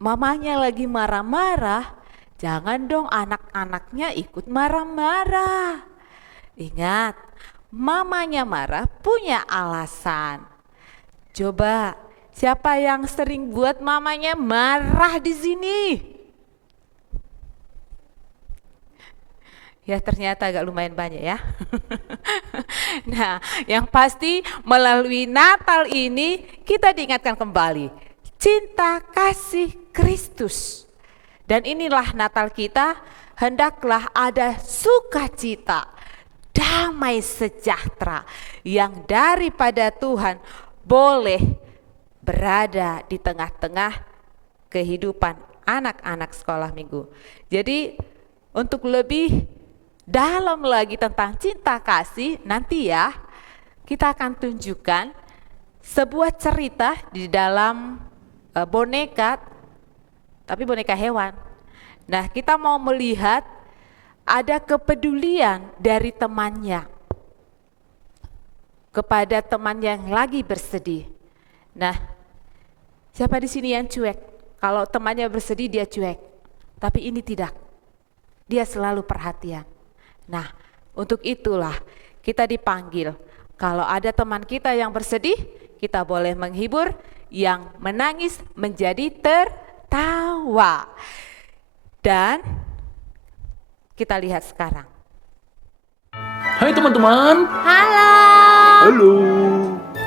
mamanya lagi marah-marah, jangan dong anak-anaknya ikut marah-marah. Ingat, mamanya marah punya alasan. Coba, siapa yang sering buat mamanya marah di sini? Ya, ternyata agak lumayan banyak ya. Nah, yang pasti melalui Natal ini kita diingatkan kembali cinta kasih Kristus. Dan inilah Natal kita, hendaklah ada sukacita, damai sejahtera yang daripada Tuhan boleh berada di tengah-tengah kehidupan anak-anak sekolah minggu. Jadi untuk lebih dalam lagi tentang cinta kasih, nanti ya kita akan tunjukkan sebuah cerita di dalam boneka, tapi boneka hewan. Nah, kita mau melihat ada kepedulian dari temannya kepada teman yang lagi bersedih. Nah, siapa di sini yang cuek? Kalau temannya bersedih dia cuek, tapi ini tidak. Dia selalu perhatian. Nah, untuk itulah kita dipanggil. Kalau ada teman kita yang bersedih, kita boleh menghibur, yang menangis menjadi tertawa. Dan kita lihat sekarang. Hai teman-teman. Halo. Halo.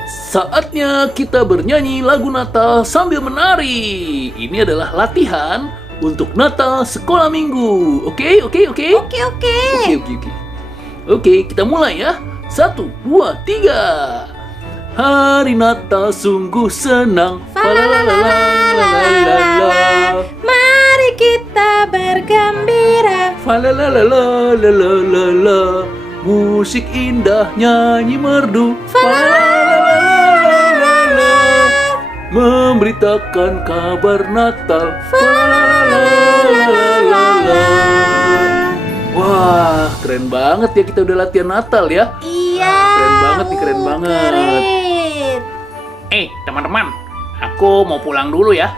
Saatnya kita bernyanyi lagu Natal sambil menari. Ini adalah latihan untuk Natal sekolah minggu. Oke. Oke, kita mulai ya. 1, 2, 3. Hari Natal sungguh senang. Mari kita bergembira. Musik indah, nyanyi merdu. Memberitakan kabar Natal. Wah, keren banget ya, kita udah latihan Natal ya. Iya. Keren banget nih, keren banget. Teman-teman, aku mau pulang dulu ya.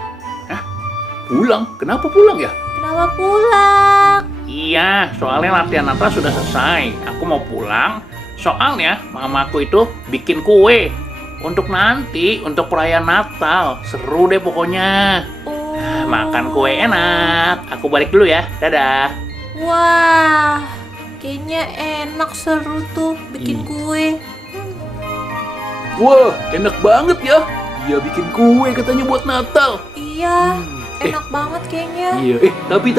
Pulang? Kenapa pulang ya? Kenapa pulang? Iya, soalnya latihan Natal sudah selesai. Aku mau pulang. Soalnya mamaku itu bikin kue untuk nanti, untuk perayaan Natal. Seru deh pokoknya. Makan kue enak. Aku balik dulu ya. Dadah. Wah, kayaknya enak, seru tuh bikin kue. Wah, enak banget ya. Dia bikin kue katanya buat Natal. Iya, enak banget kayaknya. Iya, tapi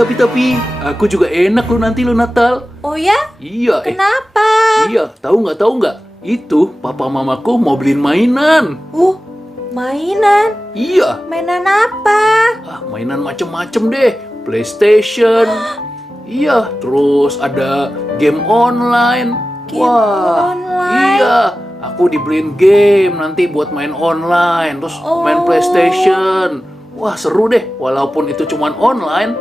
aku juga enak lo nanti lo Natal. Oh ya? Iya. Kenapa? Iya, tahu nggak? Itu papa mamaku mau beliin mainan. Mainan? Iya. Mainan apa? Mainan macem-macem deh. PlayStation. Iya, terus ada game online. Online? Iya. Aku dibeliin game nanti buat main online, terus main PlayStation. Wah, seru deh. Walaupun itu cuman online,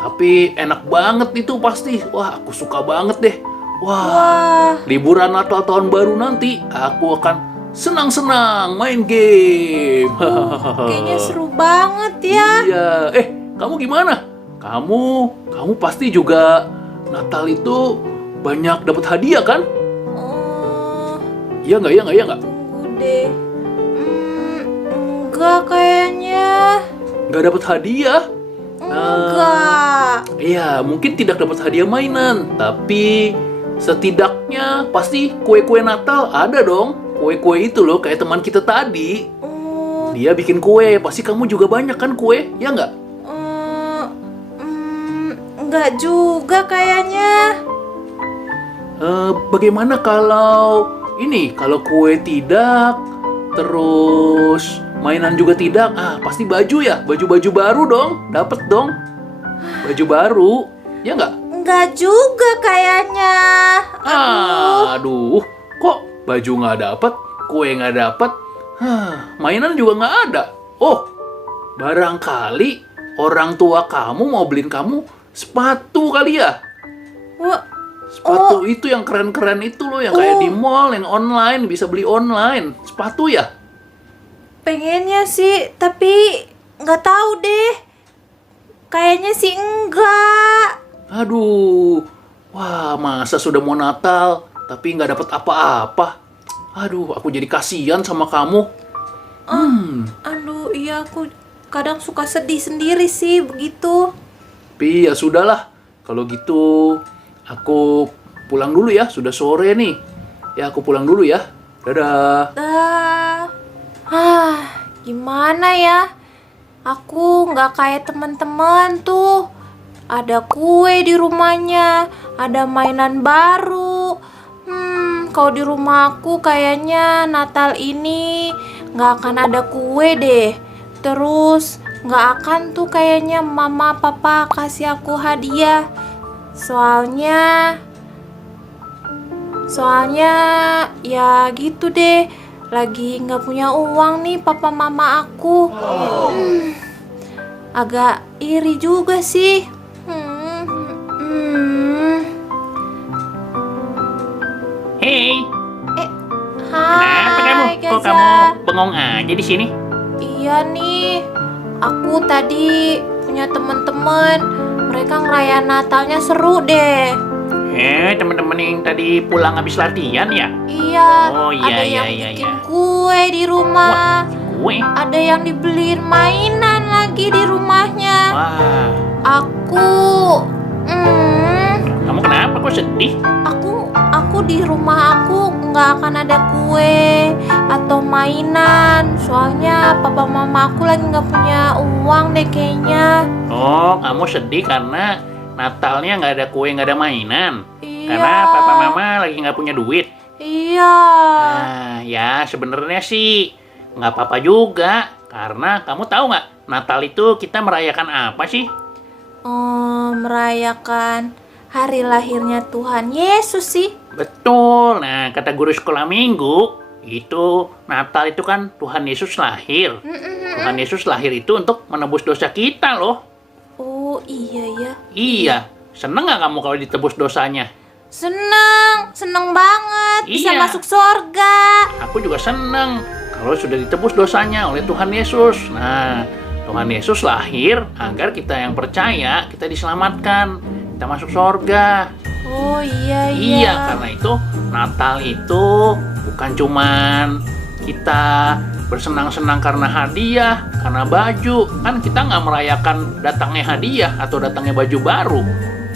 tapi enak banget itu pasti. Wah, aku suka banget deh. Wah. Liburan Natal tahun baru nanti aku akan senang-senang main game. Kayaknya seru banget ya. Iya. Kamu gimana? Kamu pasti juga Natal itu banyak dapat hadiah kan? Iya nggak? Tunggu deh. Enggak kayaknya. Nggak dapat hadiah? Enggak. Iya, mungkin tidak dapat hadiah mainan, tapi setidaknya pasti kue-kue Natal ada dong. Kue-kue itu loh, kayak teman kita tadi. Dia bikin kue, pasti kamu juga banyak kan kue, ya nggak? Enggak juga kayaknya. Bagaimana kalau kue tidak, terus mainan juga tidak, pasti baju ya, baju baru dong, dapet dong, baju baru, ya nggak? Enggak juga kayaknya. Aduh, kok baju nggak dapet, kue nggak dapet, mainan juga nggak ada. Oh, barangkali orang tua kamu mau beliin kamu sepatu kali ya? Sepatu itu yang keren-keren itu loh, yang kayak di mall, yang online, bisa beli online. Sepatu ya? Pengennya sih, tapi nggak tahu deh. Kayaknya sih enggak. Aduh, wah masa sudah mau Natal, tapi nggak dapat apa-apa. Aduh, aku jadi kasihan sama kamu. Aduh, iya aku kadang suka sedih sendiri sih begitu. Tapi ya sudahlah, kalau gitu aku pulang dulu ya, sudah sore nih. Ya aku pulang dulu ya. Dadah. Gimana ya? Aku nggak kayak teman-teman tuh. Ada kue di rumahnya, ada mainan baru. Kalau di rumah aku kayaknya Natal ini nggak akan ada kue deh. Terus nggak akan tuh kayaknya mama papa kasih aku hadiah. Soalnya ya gitu deh, lagi nggak punya uang nih papa mama aku. Agak iri juga sih. Hei. Hai, kenapa kamu? Gaza. Kok kamu bengong aja di sini? Iya nih, aku tadi punya teman-teman. Mereka ngerayain Natalnya seru deh. Teman-teman yang tadi pulang habis latihan ya? Iya. Oh iya, ada iya, yang iya, bikin iya. kue di rumah. Kue? Ada yang dibeliin mainan lagi di rumahnya. Wah. Kamu kenapa kok sedih? Aku di rumah aku nggak akan ada kue atau mainan. Soalnya papa mama aku lagi nggak punya uang deh kayaknya. Oh, kamu sedih karena Natalnya nggak ada kue, nggak ada mainan. Iya. Karena papa mama lagi nggak punya duit. Iya. Nah, ya sebenarnya sih nggak apa-apa juga. Karena kamu tahu nggak, Natal itu kita merayakan apa sih? Merayakan hari lahirnya Tuhan Yesus sih. Betul. Nah, kata guru sekolah minggu, itu Natal itu kan Tuhan Yesus lahir. Tuhan Yesus lahir itu untuk menebus dosa kita loh. Oh iya ya. Iya. Seneng nggak kamu kalau ditebus dosanya? Seneng banget. Bisa Iya. masuk surga. Aku juga seneng kalau sudah ditebus dosanya oleh Tuhan Yesus. Nah, Tuhan Yesus lahir agar kita yang percaya, kita diselamatkan, kita masuk surga. Oh iya. Iya, karena itu Natal itu bukan cuman kita bersenang-senang karena hadiah, karena baju. Kan kita nggak merayakan datangnya hadiah atau datangnya baju baru.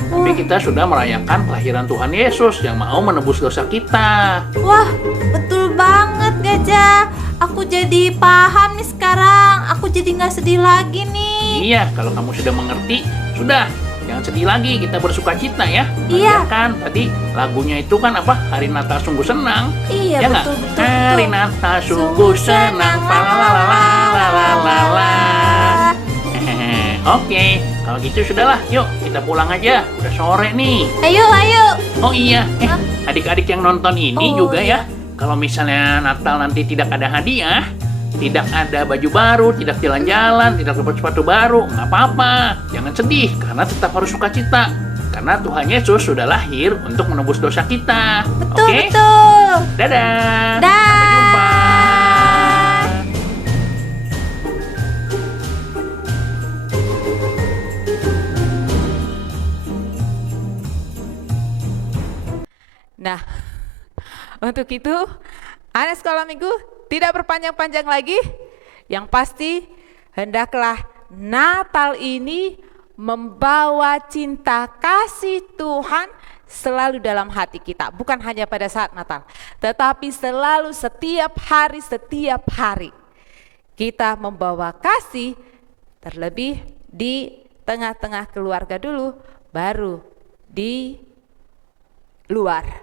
Tapi kita sudah merayakan kelahiran Tuhan Yesus yang mau menebus dosa kita. Wah, betul banget Gajah. Aku jadi paham nih sekarang. Aku jadi nggak sedih lagi nih. Iya, kalau kamu sudah mengerti, sudah. Jangan sedih lagi, kita bersuka cita ya. Iya. Kan tadi lagunya itu kan apa? Hari Natal sungguh senang. Iya, ya nggak? betul. Hari Natal sungguh senang. Falalalalalala. Oke, kalau gitu sudahlah. Yuk, kita pulang aja. Udah sore nih. Ayo. Oh iya, adik-adik yang nonton ini juga ya. Kalau misalnya Natal nanti tidak ada hadiah, tidak ada baju baru, tidak jalan-jalan, tidak dapat sepatu baru, nggak apa-apa. Jangan sedih, karena tetap harus sukacita. Karena Tuhan Yesus sudah lahir untuk menebus dosa kita. Oke? Betul. Dadah. Dah. Sampai jumpa. Nah, untuk itu anak sekolah minggu tidak berpanjang-panjang lagi. Yang pasti hendaklah Natal ini membawa cinta kasih Tuhan selalu dalam hati kita. Bukan hanya pada saat Natal, tetapi selalu setiap hari kita membawa kasih, terlebih di tengah-tengah keluarga dulu, baru di luar.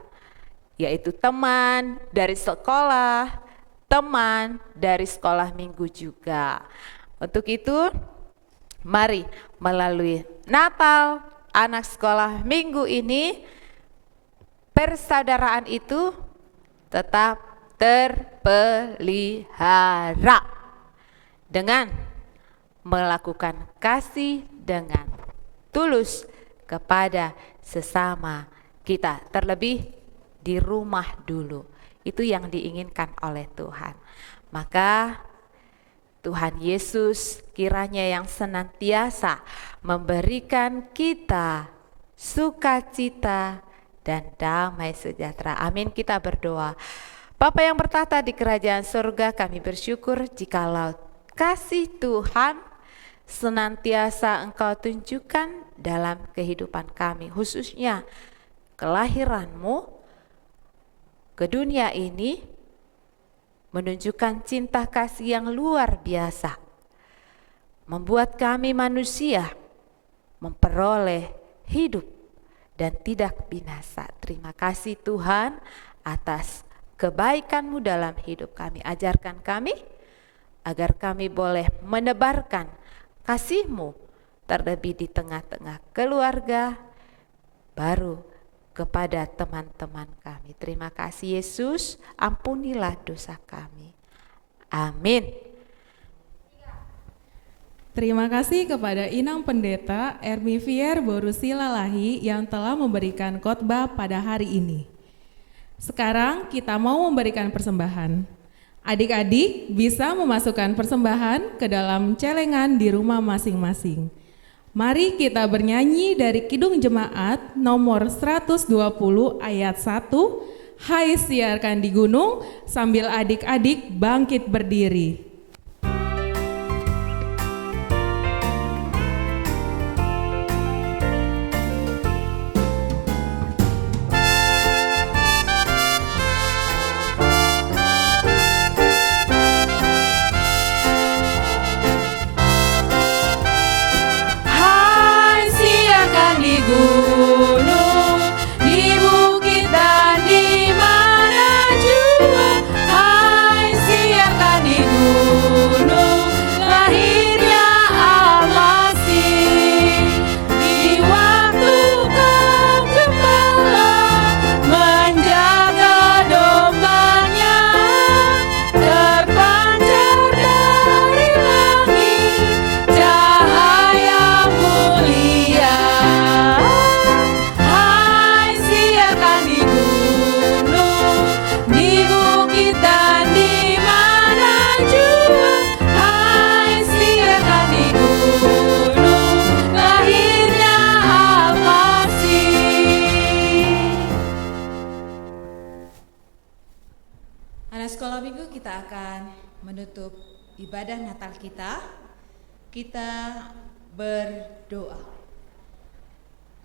Yaitu teman dari sekolah, teman dari sekolah minggu juga. Untuk itu, mari melalui Natal anak sekolah minggu ini, persaudaraan itu tetap terpelihara dengan melakukan kasih dengan tulus kepada sesama kita, terlebih di rumah dulu. Itu yang diinginkan oleh Tuhan. Maka Tuhan Yesus kiranya yang senantiasa memberikan kita sukacita dan damai sejahtera. Amin, kita berdoa. Bapa yang bertahta di kerajaan surga, kami bersyukur jikalau kasih Tuhan senantiasa Engkau tunjukkan dalam kehidupan kami, khususnya kelahiran-Mu ke dunia ini menunjukkan cinta kasih yang luar biasa, membuat kami manusia memperoleh hidup dan tidak binasa. Terima kasih Tuhan atas kebaikan-Mu dalam hidup kami. Ajarkan kami agar kami boleh menebarkan kasih-Mu terlebih di tengah-tengah keluarga, baru kepada teman-teman kami. Terima kasih Yesus, ampunilah dosa kami. Amin. Terima kasih kepada Inang Pendeta Ermi Fier Borusi Lalahi yang telah memberikan khotbah pada hari ini. Sekarang kita mau memberikan persembahan. Adik-adik bisa memasukkan persembahan ke dalam celengan di rumah masing-masing. Mari kita bernyanyi dari Kidung Jemaat nomor 120 ayat 1. Hai siarkan di gunung, sambil adik-adik bangkit berdiri. Menutup ibadah Natal kita berdoa.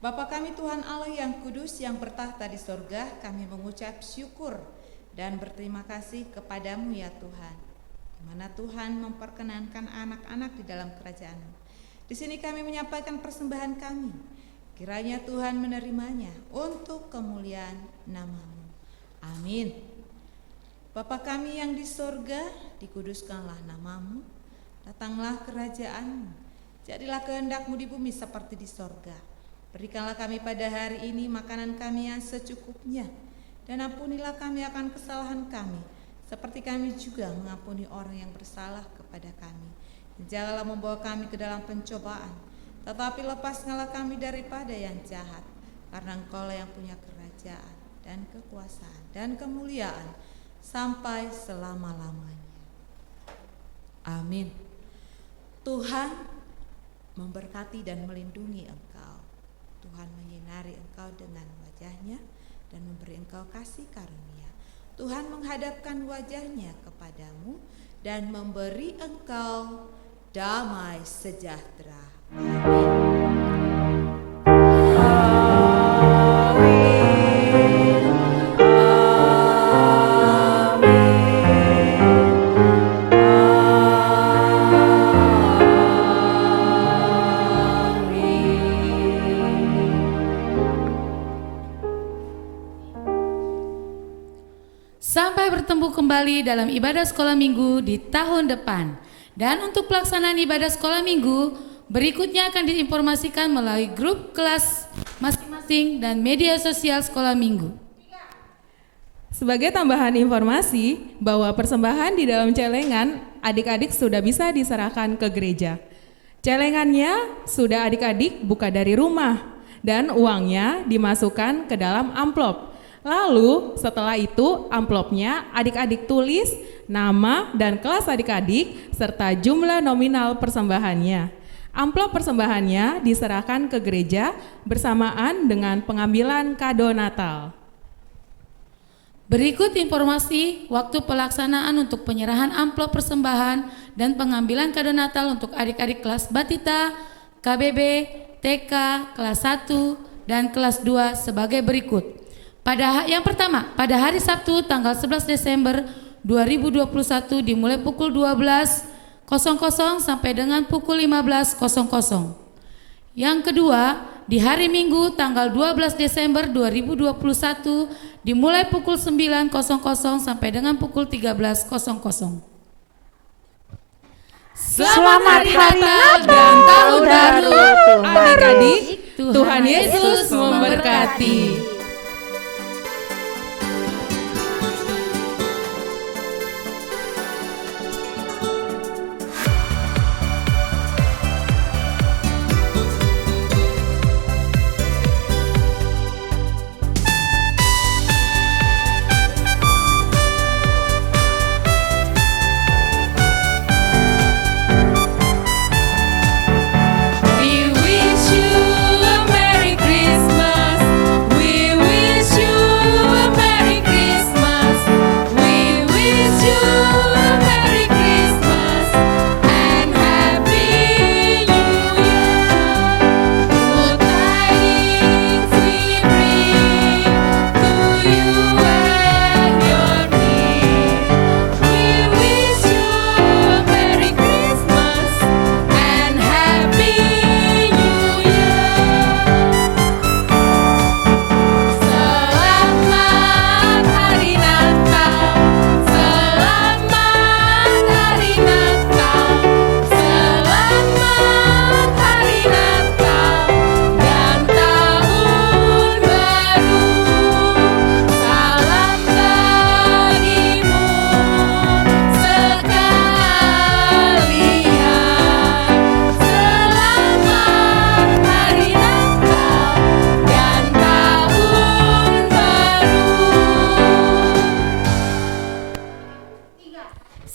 Bapa kami Tuhan Allah yang kudus yang bertahta di sorga, kami mengucap syukur dan berterima kasih kepadamu ya Tuhan, di mana Tuhan memperkenankan anak-anak di dalam kerajaan-Mu. Di sini kami menyampaikan persembahan kami. Kiranya Tuhan menerimanya untuk kemuliaan nama-Mu. Amin. Bapa kami yang di sorga, dikuduskanlah nama-Mu. Datanglah kerajaan-Mu. Jadilah kehendak-Mu di bumi seperti di sorga. Berikanlah kami pada hari ini makanan kami yang secukupnya. Dan ampunilah kami akan kesalahan kami, seperti kami juga mengampuni orang yang bersalah kepada kami. Janganlah membawa kami ke dalam pencobaan, tetapi lepaskanlah kami daripada yang jahat. Karena Engkau-lah yang punya kerajaan dan kekuasaan dan kemuliaan sampai selama-lamanya. Amin. Tuhan memberkati dan melindungi engkau. Tuhan menyinari engkau dengan wajah-Nya dan memberi engkau kasih karunia. Tuhan menghadapkan wajah-Nya kepadamu dan memberi engkau damai sejahtera. Sampai bertemu kembali dalam ibadah sekolah minggu di tahun depan. Dan untuk pelaksanaan ibadah sekolah minggu, berikutnya akan diinformasikan melalui grup kelas masing-masing dan media sosial sekolah minggu. Sebagai tambahan informasi bahwa persembahan di dalam celengan adik-adik sudah bisa diserahkan ke gereja. Celengannya sudah adik-adik buka dari rumah dan uangnya dimasukkan ke dalam amplop. Lalu setelah itu amplopnya adik-adik tulis nama dan kelas adik-adik serta jumlah nominal persembahannya. Amplop persembahannya diserahkan ke gereja bersamaan dengan pengambilan kado Natal. Berikut informasi waktu pelaksanaan untuk penyerahan amplop persembahan dan pengambilan kado Natal untuk adik-adik kelas Batita, KBB, TK, kelas 1, dan kelas 2 sebagai berikut. Yang pertama, pada hari Sabtu tanggal 11 Desember 2021 dimulai pukul 12.00 sampai dengan pukul 15.00. Yang kedua, di hari Minggu tanggal 12 Desember 2021 dimulai pukul 9.00 sampai dengan pukul 13.00. Selamat Hari Natal dan Tahun Baru adik-adik. Tuhan Yesus memberkati.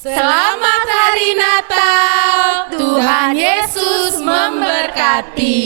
Selamat Hari Natal, Tuhan Yesus memberkati.